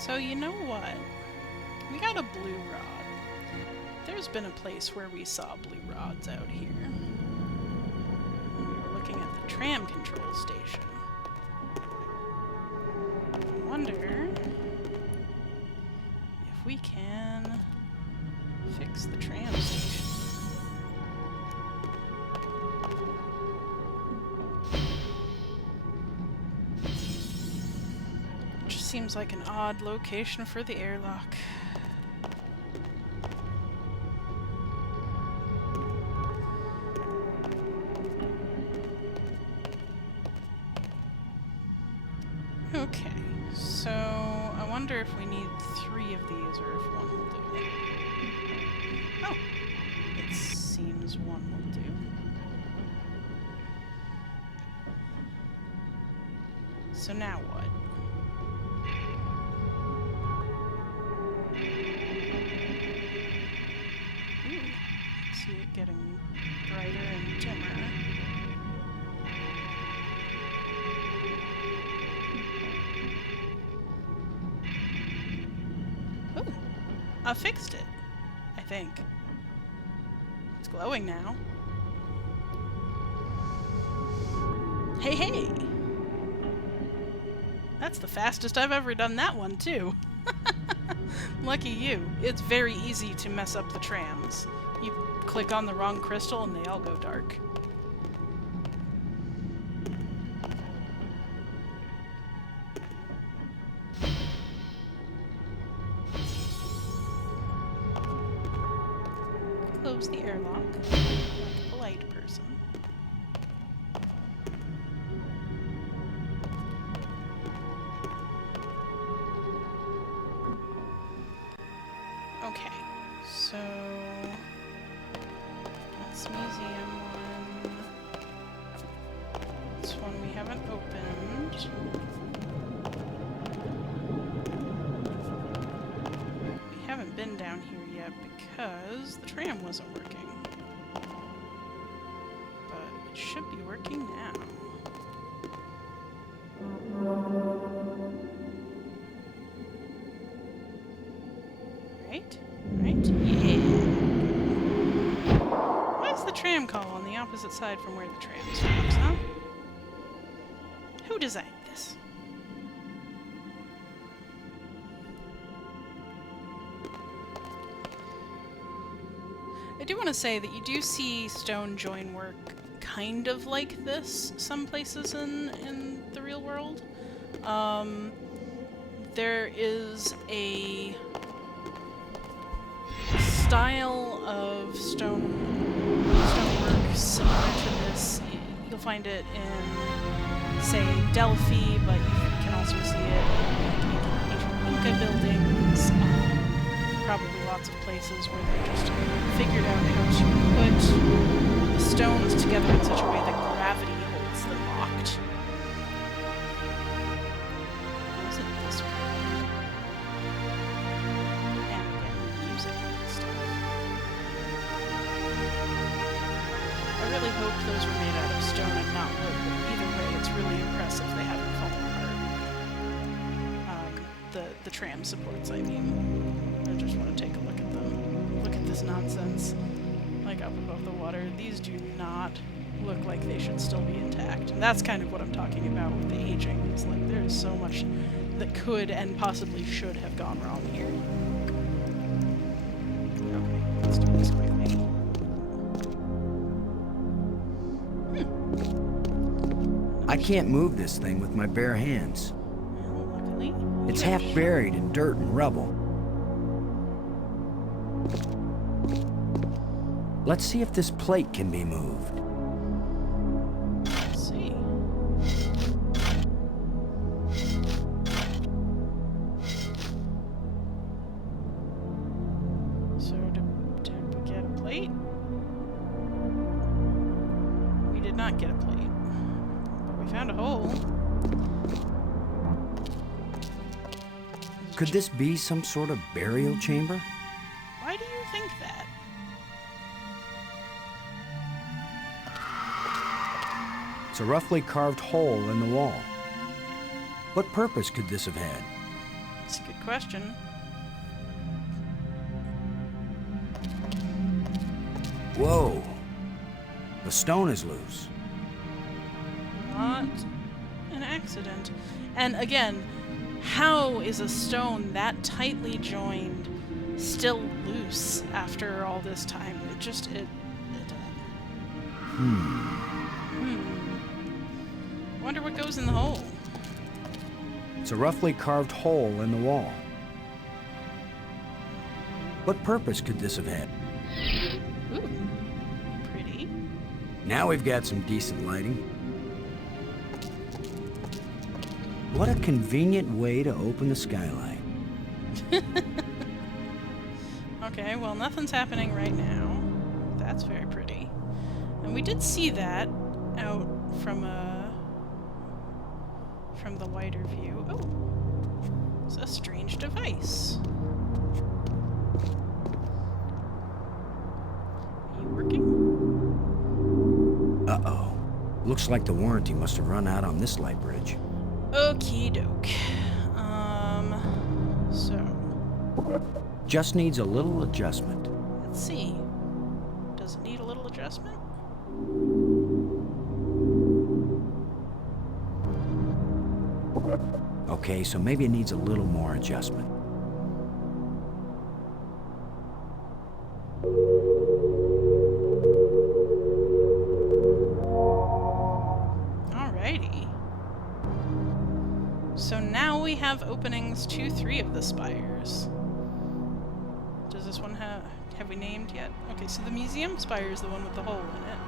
So you know what? We got a blue rod. There's been a place where we saw blue rods out here. We were looking at the tram control station. I wonder if we can fix the tram station. Seems like an odd location for the airlock. Okay, so I wonder if we need 3 of these or if 1 will do. Oh, it seems 1 will do. So now what? Getting brighter and dimmer. Oh, I fixed it, I think. It's glowing now. Hey, hey! That's the fastest I've ever done that one, too. Lucky you. It's very easy to mess up the trams. You click on the wrong crystal and they all go dark. Close the airlock like a polite person. Okay, so that's museum 1. This one we haven't opened. We haven't been down here yet because the tram wasn't working. But it should be working now. Right? Right? Yeah! Why's the tram call on the opposite side from where the tram stops, huh? Who designed this? I do want to say that you do see stone join work kind of like this some places in the real world. There is a style of stonework similar to this. You'll find it in, say, Delphi, but you can also see it in ancient Inca buildings. Probably lots of places where they just figured out how to put the stones together in such a way that gravity holds them locked. Was it this way? And again, music and stuff. I really hope those were made out of stone and not wood, but either way, it's really impressive they haven't fallen apart. the tram supports, I mean. I just want to take a look at them. Look at this nonsense. Like, up above the water. These do not look like they should still be intact. And that's kind of what I'm talking about with the aging. It's like, there is so much that could and possibly should have gone wrong here. Okay, let's do this quickly. I can't move this thing with my bare hands. Well, luckily, It's half buried in dirt and rubble. Let's see if this plate can be moved. Let's see. So, did we get a plate? We did not get a plate. But we found a hole. Could this be some sort of burial chamber? Why do you think that? It's a roughly carved hole in the wall. What purpose could this have had? That's a good question. Whoa! The stone is loose. Not an accident. And again, how is a stone that tightly joined still loose after all this time? It just, it Wonder what goes in the hole. It's a roughly carved hole in the wall. What purpose could this have had? Ooh, pretty. Now we've got some decent lighting. What a convenient way to open the skylight. Okay, well, nothing's happening right now. That's very pretty. And we did see that out from the wider view. Oh, it's a strange device. Are you working? Uh-oh. Looks like the warranty must have run out on this light bridge. Okie doke. So, Just needs a little adjustment. let's see. Does it need a little adjustment? Okay, so maybe it needs a little more adjustment. Alrighty. So now we have openings to 3 of the spires. Does this one have we named yet? Okay, so the museum spire is the one with the hole in it.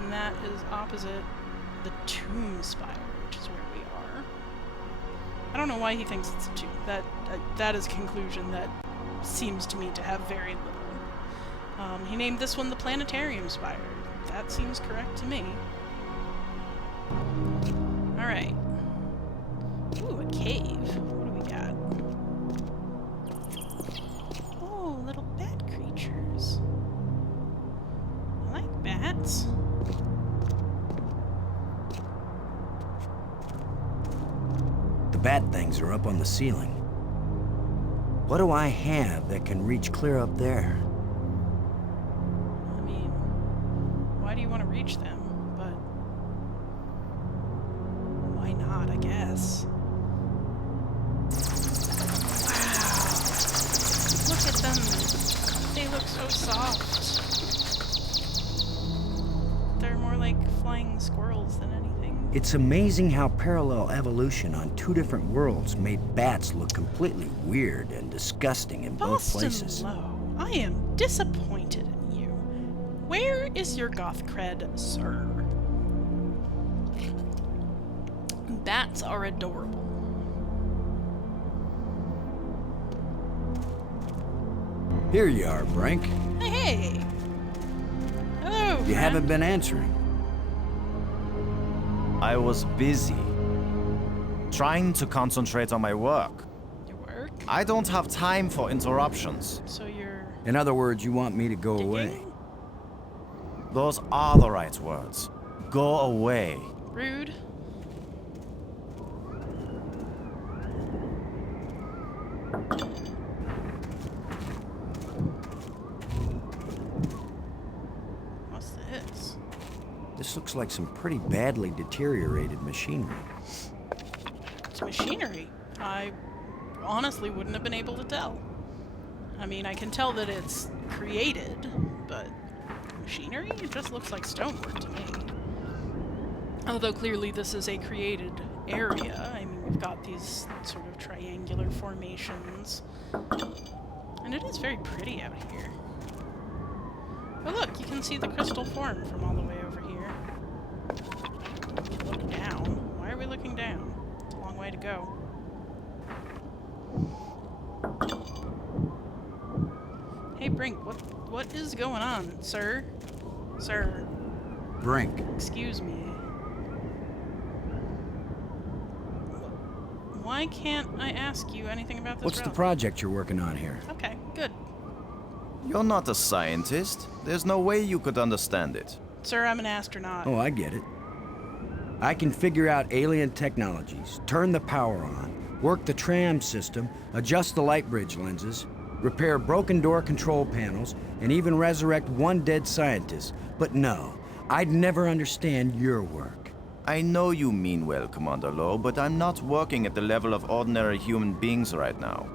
And that is opposite the tomb spire, which is where we are. I don't know why he thinks it's a tomb. That is a conclusion that seems to me to have very little. He named this one the planetarium spire. That seems correct to me. Alright. Ooh, a cave. What do we got? Oh, little bat creatures. I like bats. The bat things are up on the ceiling. What do I have that can reach clear up there? I mean, why do you want to reach them? But why not, I guess. Wow. Look at them. They look so soft. They're more like flying squirrels than anything. It's amazing how parallel evolution on 2 different worlds made bats look completely weird and disgusting in both Boston places. Low, I am disappointed in you. Where is your goth cred, sir? Bats are adorable. Here you are, Brink. Hey! Hello, You friend. haven't been answering. I was busy. Trying to concentrate on my work. Your work? I don't have time for interruptions. So you're In other words, you want me to go away. digging? Those are the right words. Go away. Rude. looks like some pretty badly deteriorated machinery. It's machinery. I honestly wouldn't have been able to tell. I mean, I can tell that it's created, but machinery? It just looks like stonework to me. Although clearly this is a created area. I mean, we've got these sort of triangular formations. And it is very pretty out here. Oh look, you can see the crystal form from all the way over here. We can look down. Why are we looking down? It's a long way to go. Hey Brink, what is going on, sir? Sir. Brink. Excuse me. Why can't I ask you anything about this What's the relic? project you're working on here? Okay, good. You're not a scientist. There's no way you could understand it. Sir, I'm an astronaut. Oh, I get it. I can figure out alien technologies, turn the power on, work the tram system, adjust the light bridge lenses, repair broken door control panels, and even resurrect one dead scientist. But no, I'd never understand your work. I know you mean well, Commander Lowe, but I'm not working at the level of ordinary human beings right now.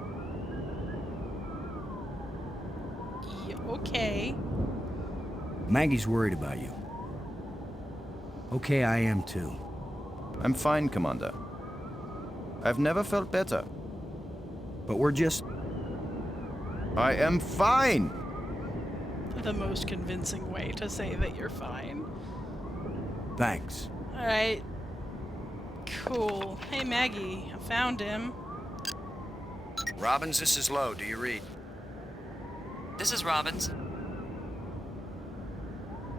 Okay. Maggie's worried about you. Okay, I am too. I'm fine, Commander. I've never felt better. But we're just... I am fine! The most convincing way to say that you're fine. Thanks. Alright. Cool. Hey Maggie, I found him. Robbins, this is Lowe. Do you read? This is Robbins.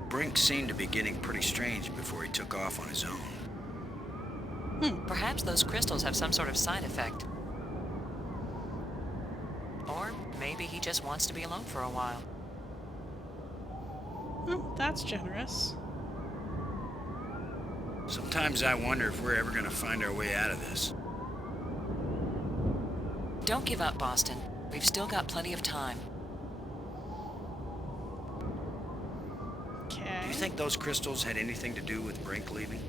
Brink seemed to be getting pretty strange before he took off on his own. Perhaps those crystals have some sort of side effect. Or maybe he just wants to be alone for a while. Oh, that's generous. Sometimes I wonder if we're ever going to find our way out of this. Don't give up, Boston. We've still got plenty of time. Okay. Do you think those crystals had anything to do with Brink leaving?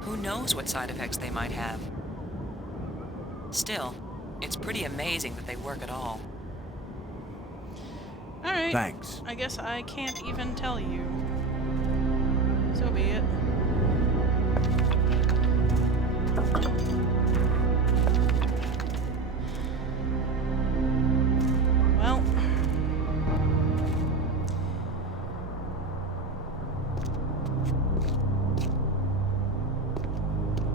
Who knows what side effects they might have? Still, it's pretty amazing that they work at all. Alright. Thanks. I guess I can't even tell you. So be it. Well.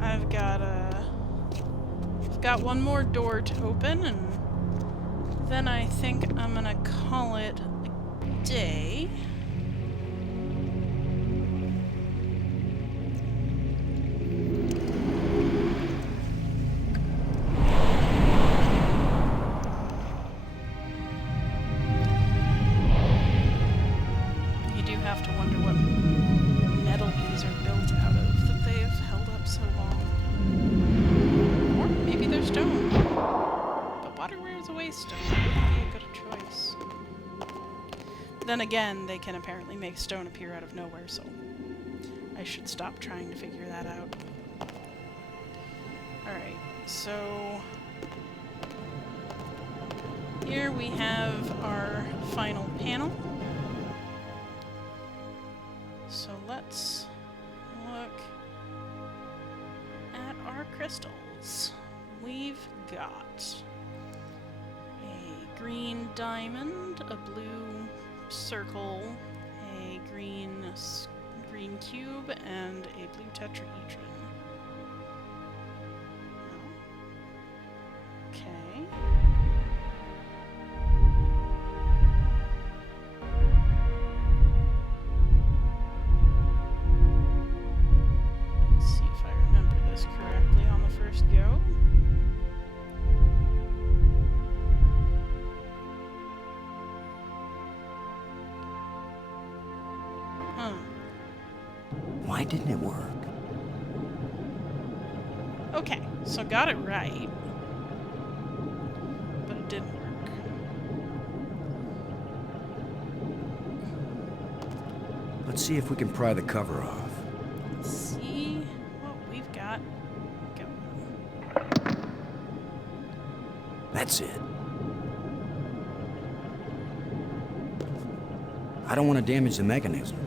I've got one more door to open, and then I think I'm gonna call it a day. You do have to wonder what metal these are built out of that they've held up so long. Or maybe they're stone. But water wears away stone. That would be a good choice. Then again, they can apparently make stone appear out of nowhere, so I should stop trying to figure that out. Alright, so here we have our final panel. So let's look at our crystals. We've got a green diamond, a blue circle, a green cube, and a blue tetrahedron. Okay. Let's see if I remember this correctly on the first go. Why didn't it work? Okay, so got it right. But it didn't work. Let's see if we can pry the cover off. Let's see what we've got going. That's it. I don't want to damage the mechanism.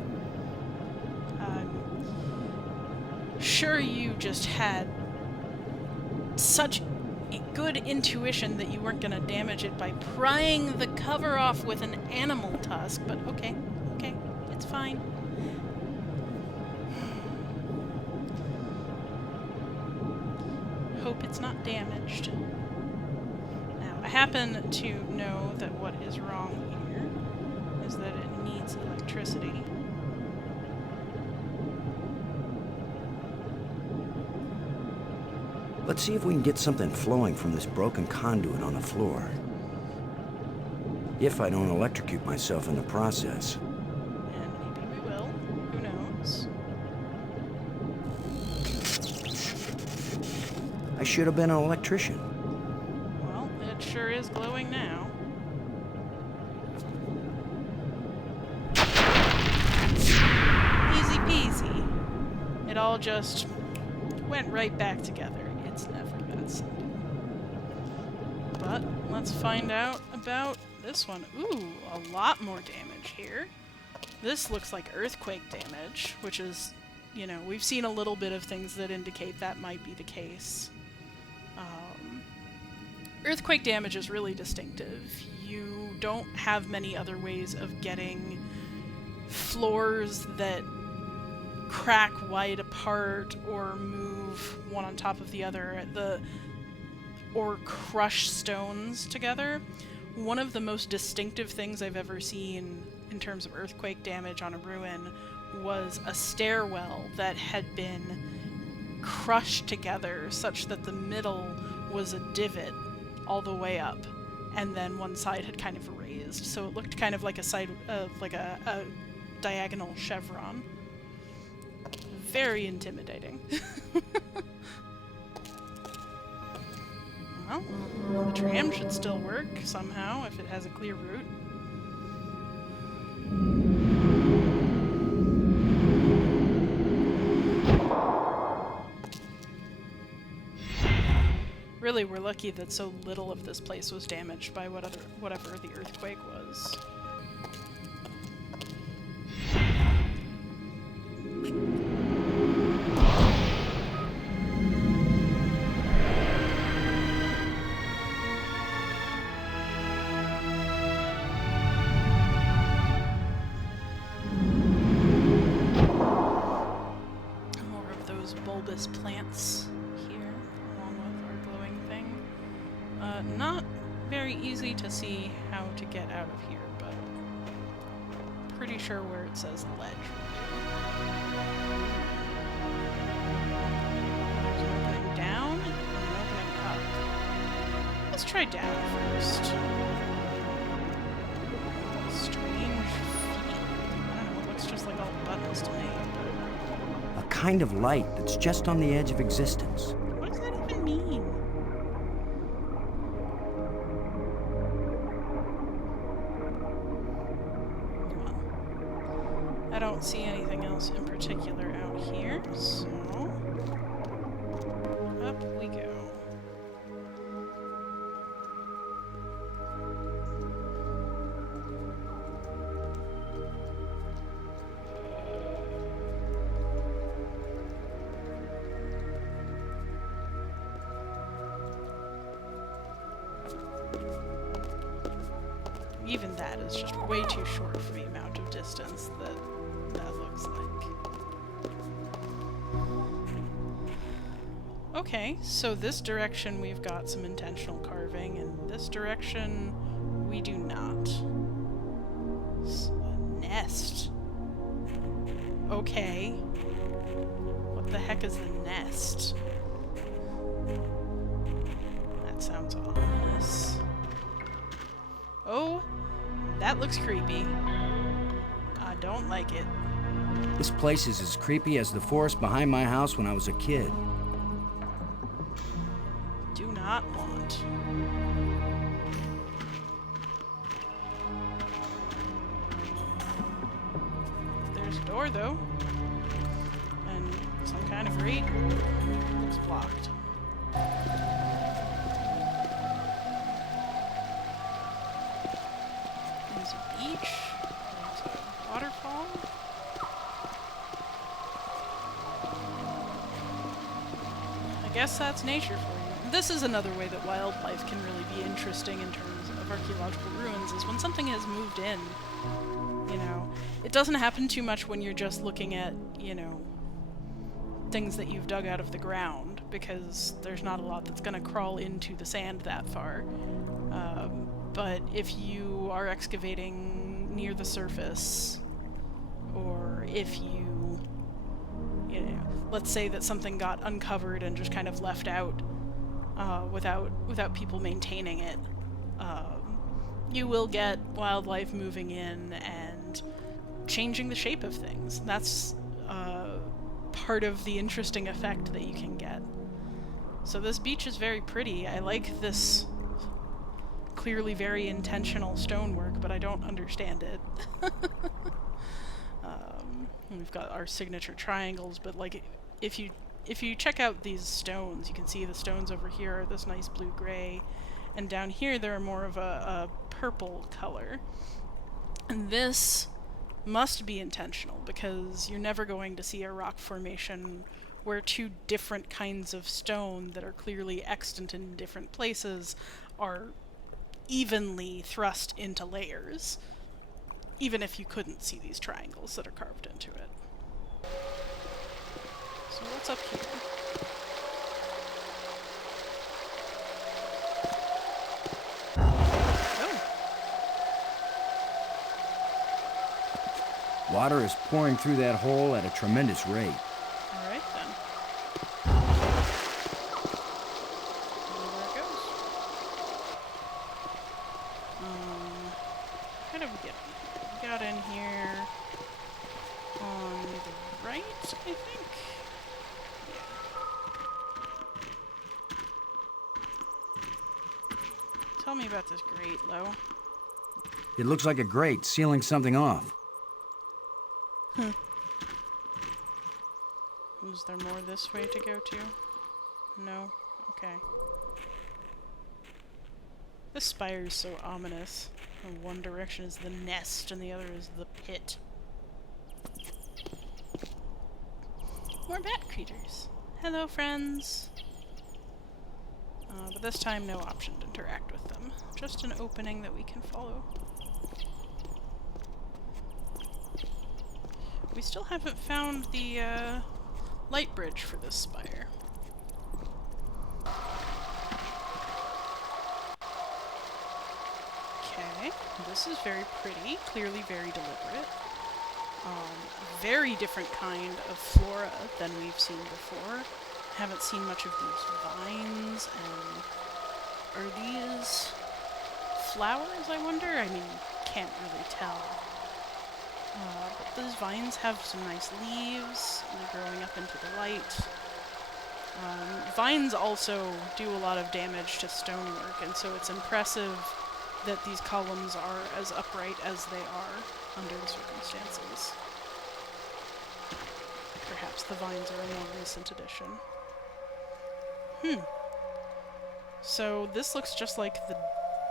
Sure, you just had such good intuition that you weren't going to damage it by prying the cover off with an animal tusk, but okay, it's fine. Hope it's not damaged. Now, I happen to know that what is wrong here is that it needs electricity. Let's see if we can get something flowing from this broken conduit on the floor. If I don't electrocute myself in the process. And maybe we will. Who knows? I should have been an electrician. Well, it sure is glowing now. Easy peasy. It all just went right back together. It's never that simple. But let's find out about this one. Ooh, a lot more damage here. This looks like earthquake damage, which is, you know, we've seen a little bit of things that indicate that might be the case. Earthquake damage is really distinctive. You don't have many other ways of getting floors that crack wide apart or move one on top of the other, or crush stones together. One of the most distinctive things I've ever seen in terms of earthquake damage on a ruin was a stairwell that had been crushed together such that the middle was a divot all the way up, and then one side had kind of raised, so it looked kind of like a side, like a diagonal chevron. Very intimidating. Well, the tram should still work somehow if it has a clear route. Really, we're lucky that so little of this place was damaged by whatever the earthquake was. More of those bulbous plants here, along with our glowing thing. Not very easy to see how to get out of here, but pretty sure where it says ledge. There's an opening down and an opening up. Let's try down first. Strange field. I don't know, it looks just like all buttons to me, but A kind of light that's just on the edge of existence. what does that even mean? Well, I don't see anything else in particular out here, so up we go. Even that is just way too short for the amount of distance that looks like. Okay, so this direction we've got some intentional carving, and this direction we do not. A nest. Okay. What the heck is the nest? That sounds ominous. Oh, that looks creepy. I don't like it. This place is as creepy as the forest behind my house when I was a kid. Do not want. If there's a door door, though. And some kind of grate looks blocked. There's a beach. There's a waterfall. I guess that's nature for you. This is another way that wildlife can really be interesting in terms of archaeological ruins, is when something has moved in. You know, it doesn't happen too much when you're just looking at, you know, things that you've dug out of the ground, because there's not a lot that's going to crawl into the sand that far. But if you are excavating near the surface, or if you know, let's say that something got uncovered and just kind of left out without people maintaining it, you will get wildlife moving in and changing the shape of things. That's part of the interesting effect that you can get. So this beach is very pretty. I like this clearly very intentional stonework, but I don't understand it. We've got our signature triangles, but like if you check out these stones, you can see the stones over here are this nice blue-gray, and down here they're more of a purple color. And this must be intentional, because you're never going to see a rock formation where two different kinds of stone that are clearly extant in different places are evenly thrust into layers, even if you couldn't see these triangles that are carved into it. So what's up here? Water is pouring through that hole at a tremendous rate. Alright then. There it goes. How did we get in here? We got in here on the right, I think? Yeah. Tell me about this grate, Lo. It looks like a grate sealing something off. Is there more this way to go to? No? Okay. This spire is so ominous. In one direction is the nest, and the other is the pit. More bat creatures. Hello, friends. But this time, no option to interact with them. Just an opening that we can follow. We still haven't found the light bridge for this spire. Okay, this is very pretty, clearly very deliberate. Very different kind of flora than we've seen before. Haven't seen much of these vines, and are these flowers, I wonder? I mean, can't really tell. But those vines have some nice leaves, and they're growing up into the light. Vines also do a lot of damage to stonework, and so it's impressive that these columns are as upright as they are under the circumstances. Perhaps the vines are a more recent addition. So this looks just like the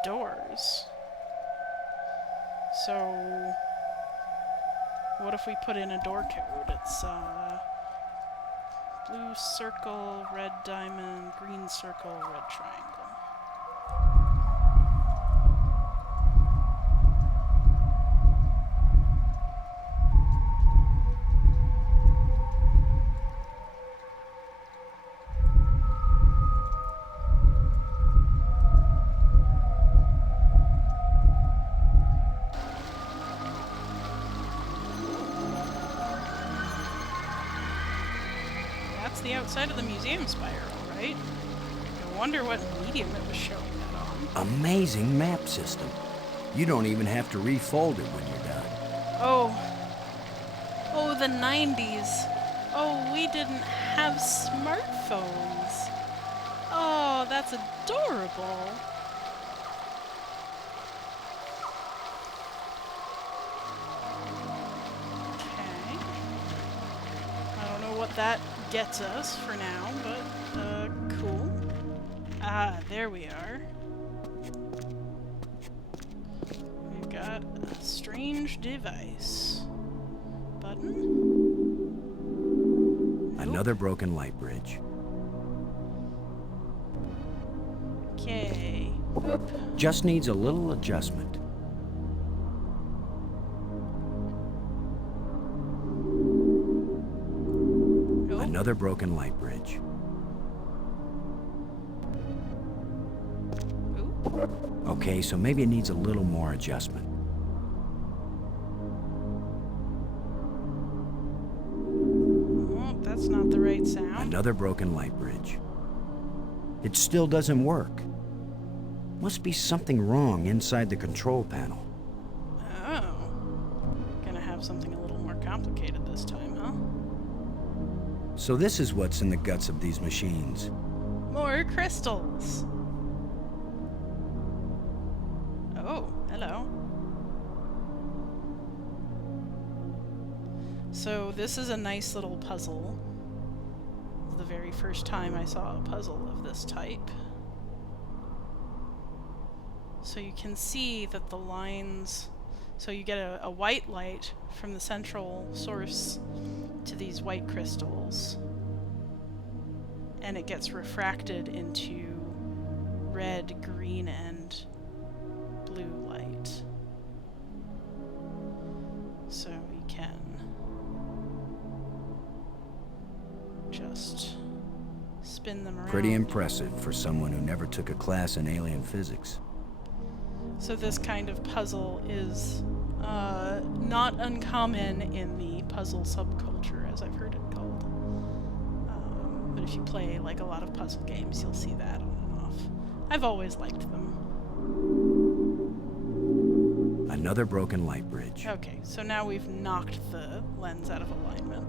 doors. So what if we put in a door code? It's blue circle, red diamond, green circle, red triangle. The outside of the museum spire, all right? I wonder what medium it was showing that on. Amazing map system. You don't even have to refold it when you're done. Oh, the 90s. Oh, we didn't have smartphones. Oh, that's adorable. Okay. know what that gets us for now, but cool. Ah, there we are. We've got a strange device. Button? Nope. Another broken light bridge. Okay. Boop. Just needs a little adjustment. Nope. Another broken light bridge. Oop. Okay, so maybe it needs a little more adjustment. Oh, that's not the right sound. Another broken light bridge. It still doesn't work. Must be something wrong inside the control panel. Oh. Gonna have something a little more complicated this time, huh? So this is what's in the guts of these machines. More crystals. Oh, hello. So this is a nice little puzzle. This is the very first time I saw a puzzle of this type. So you can see that the lines, so you get a white light from the central source to these white crystals, and it gets refracted into red, green, and blue light. So you can just spin them around. Pretty impressive for someone who never took a class in alien physics. So this kind of puzzle is not uncommon in the puzzle subculture, as I've heard it called. But if you play like a lot of puzzle games, you'll see that on and off. I've always liked them. Another broken light bridge. Okay, so now we've knocked the lens out of alignment.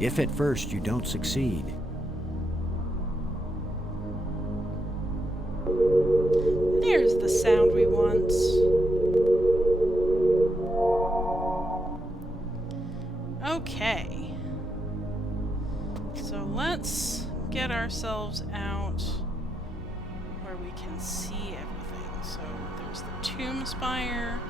If at first you don't succeed, There's the sound we want. Okay. So let's get ourselves out where we can see everything. So there's the tomb spire.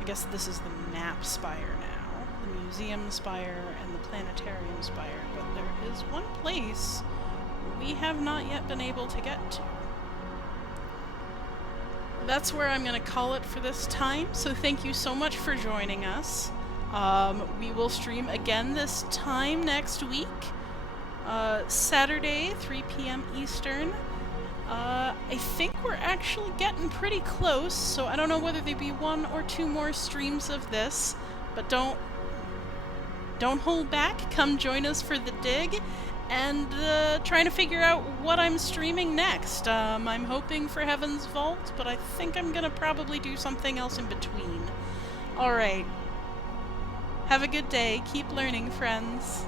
I guess this is the map spire now. The museum spire and the planetarium spire. But there is one place we have not yet been able to get to. That's where I'm going to call it for this time, so thank you so much for joining us. We will stream again this time next week, Saturday, 3 p.m. Eastern. I think we're actually getting pretty close, so I don't know whether there'll be 1 or 2 more streams of this, but don't hold back. Come join us for the dig. And trying to figure out what I'm streaming next. I'm hoping for Heaven's Vault, but I think I'm gonna probably do something else in between. Alright. Have a good day. Keep learning, friends.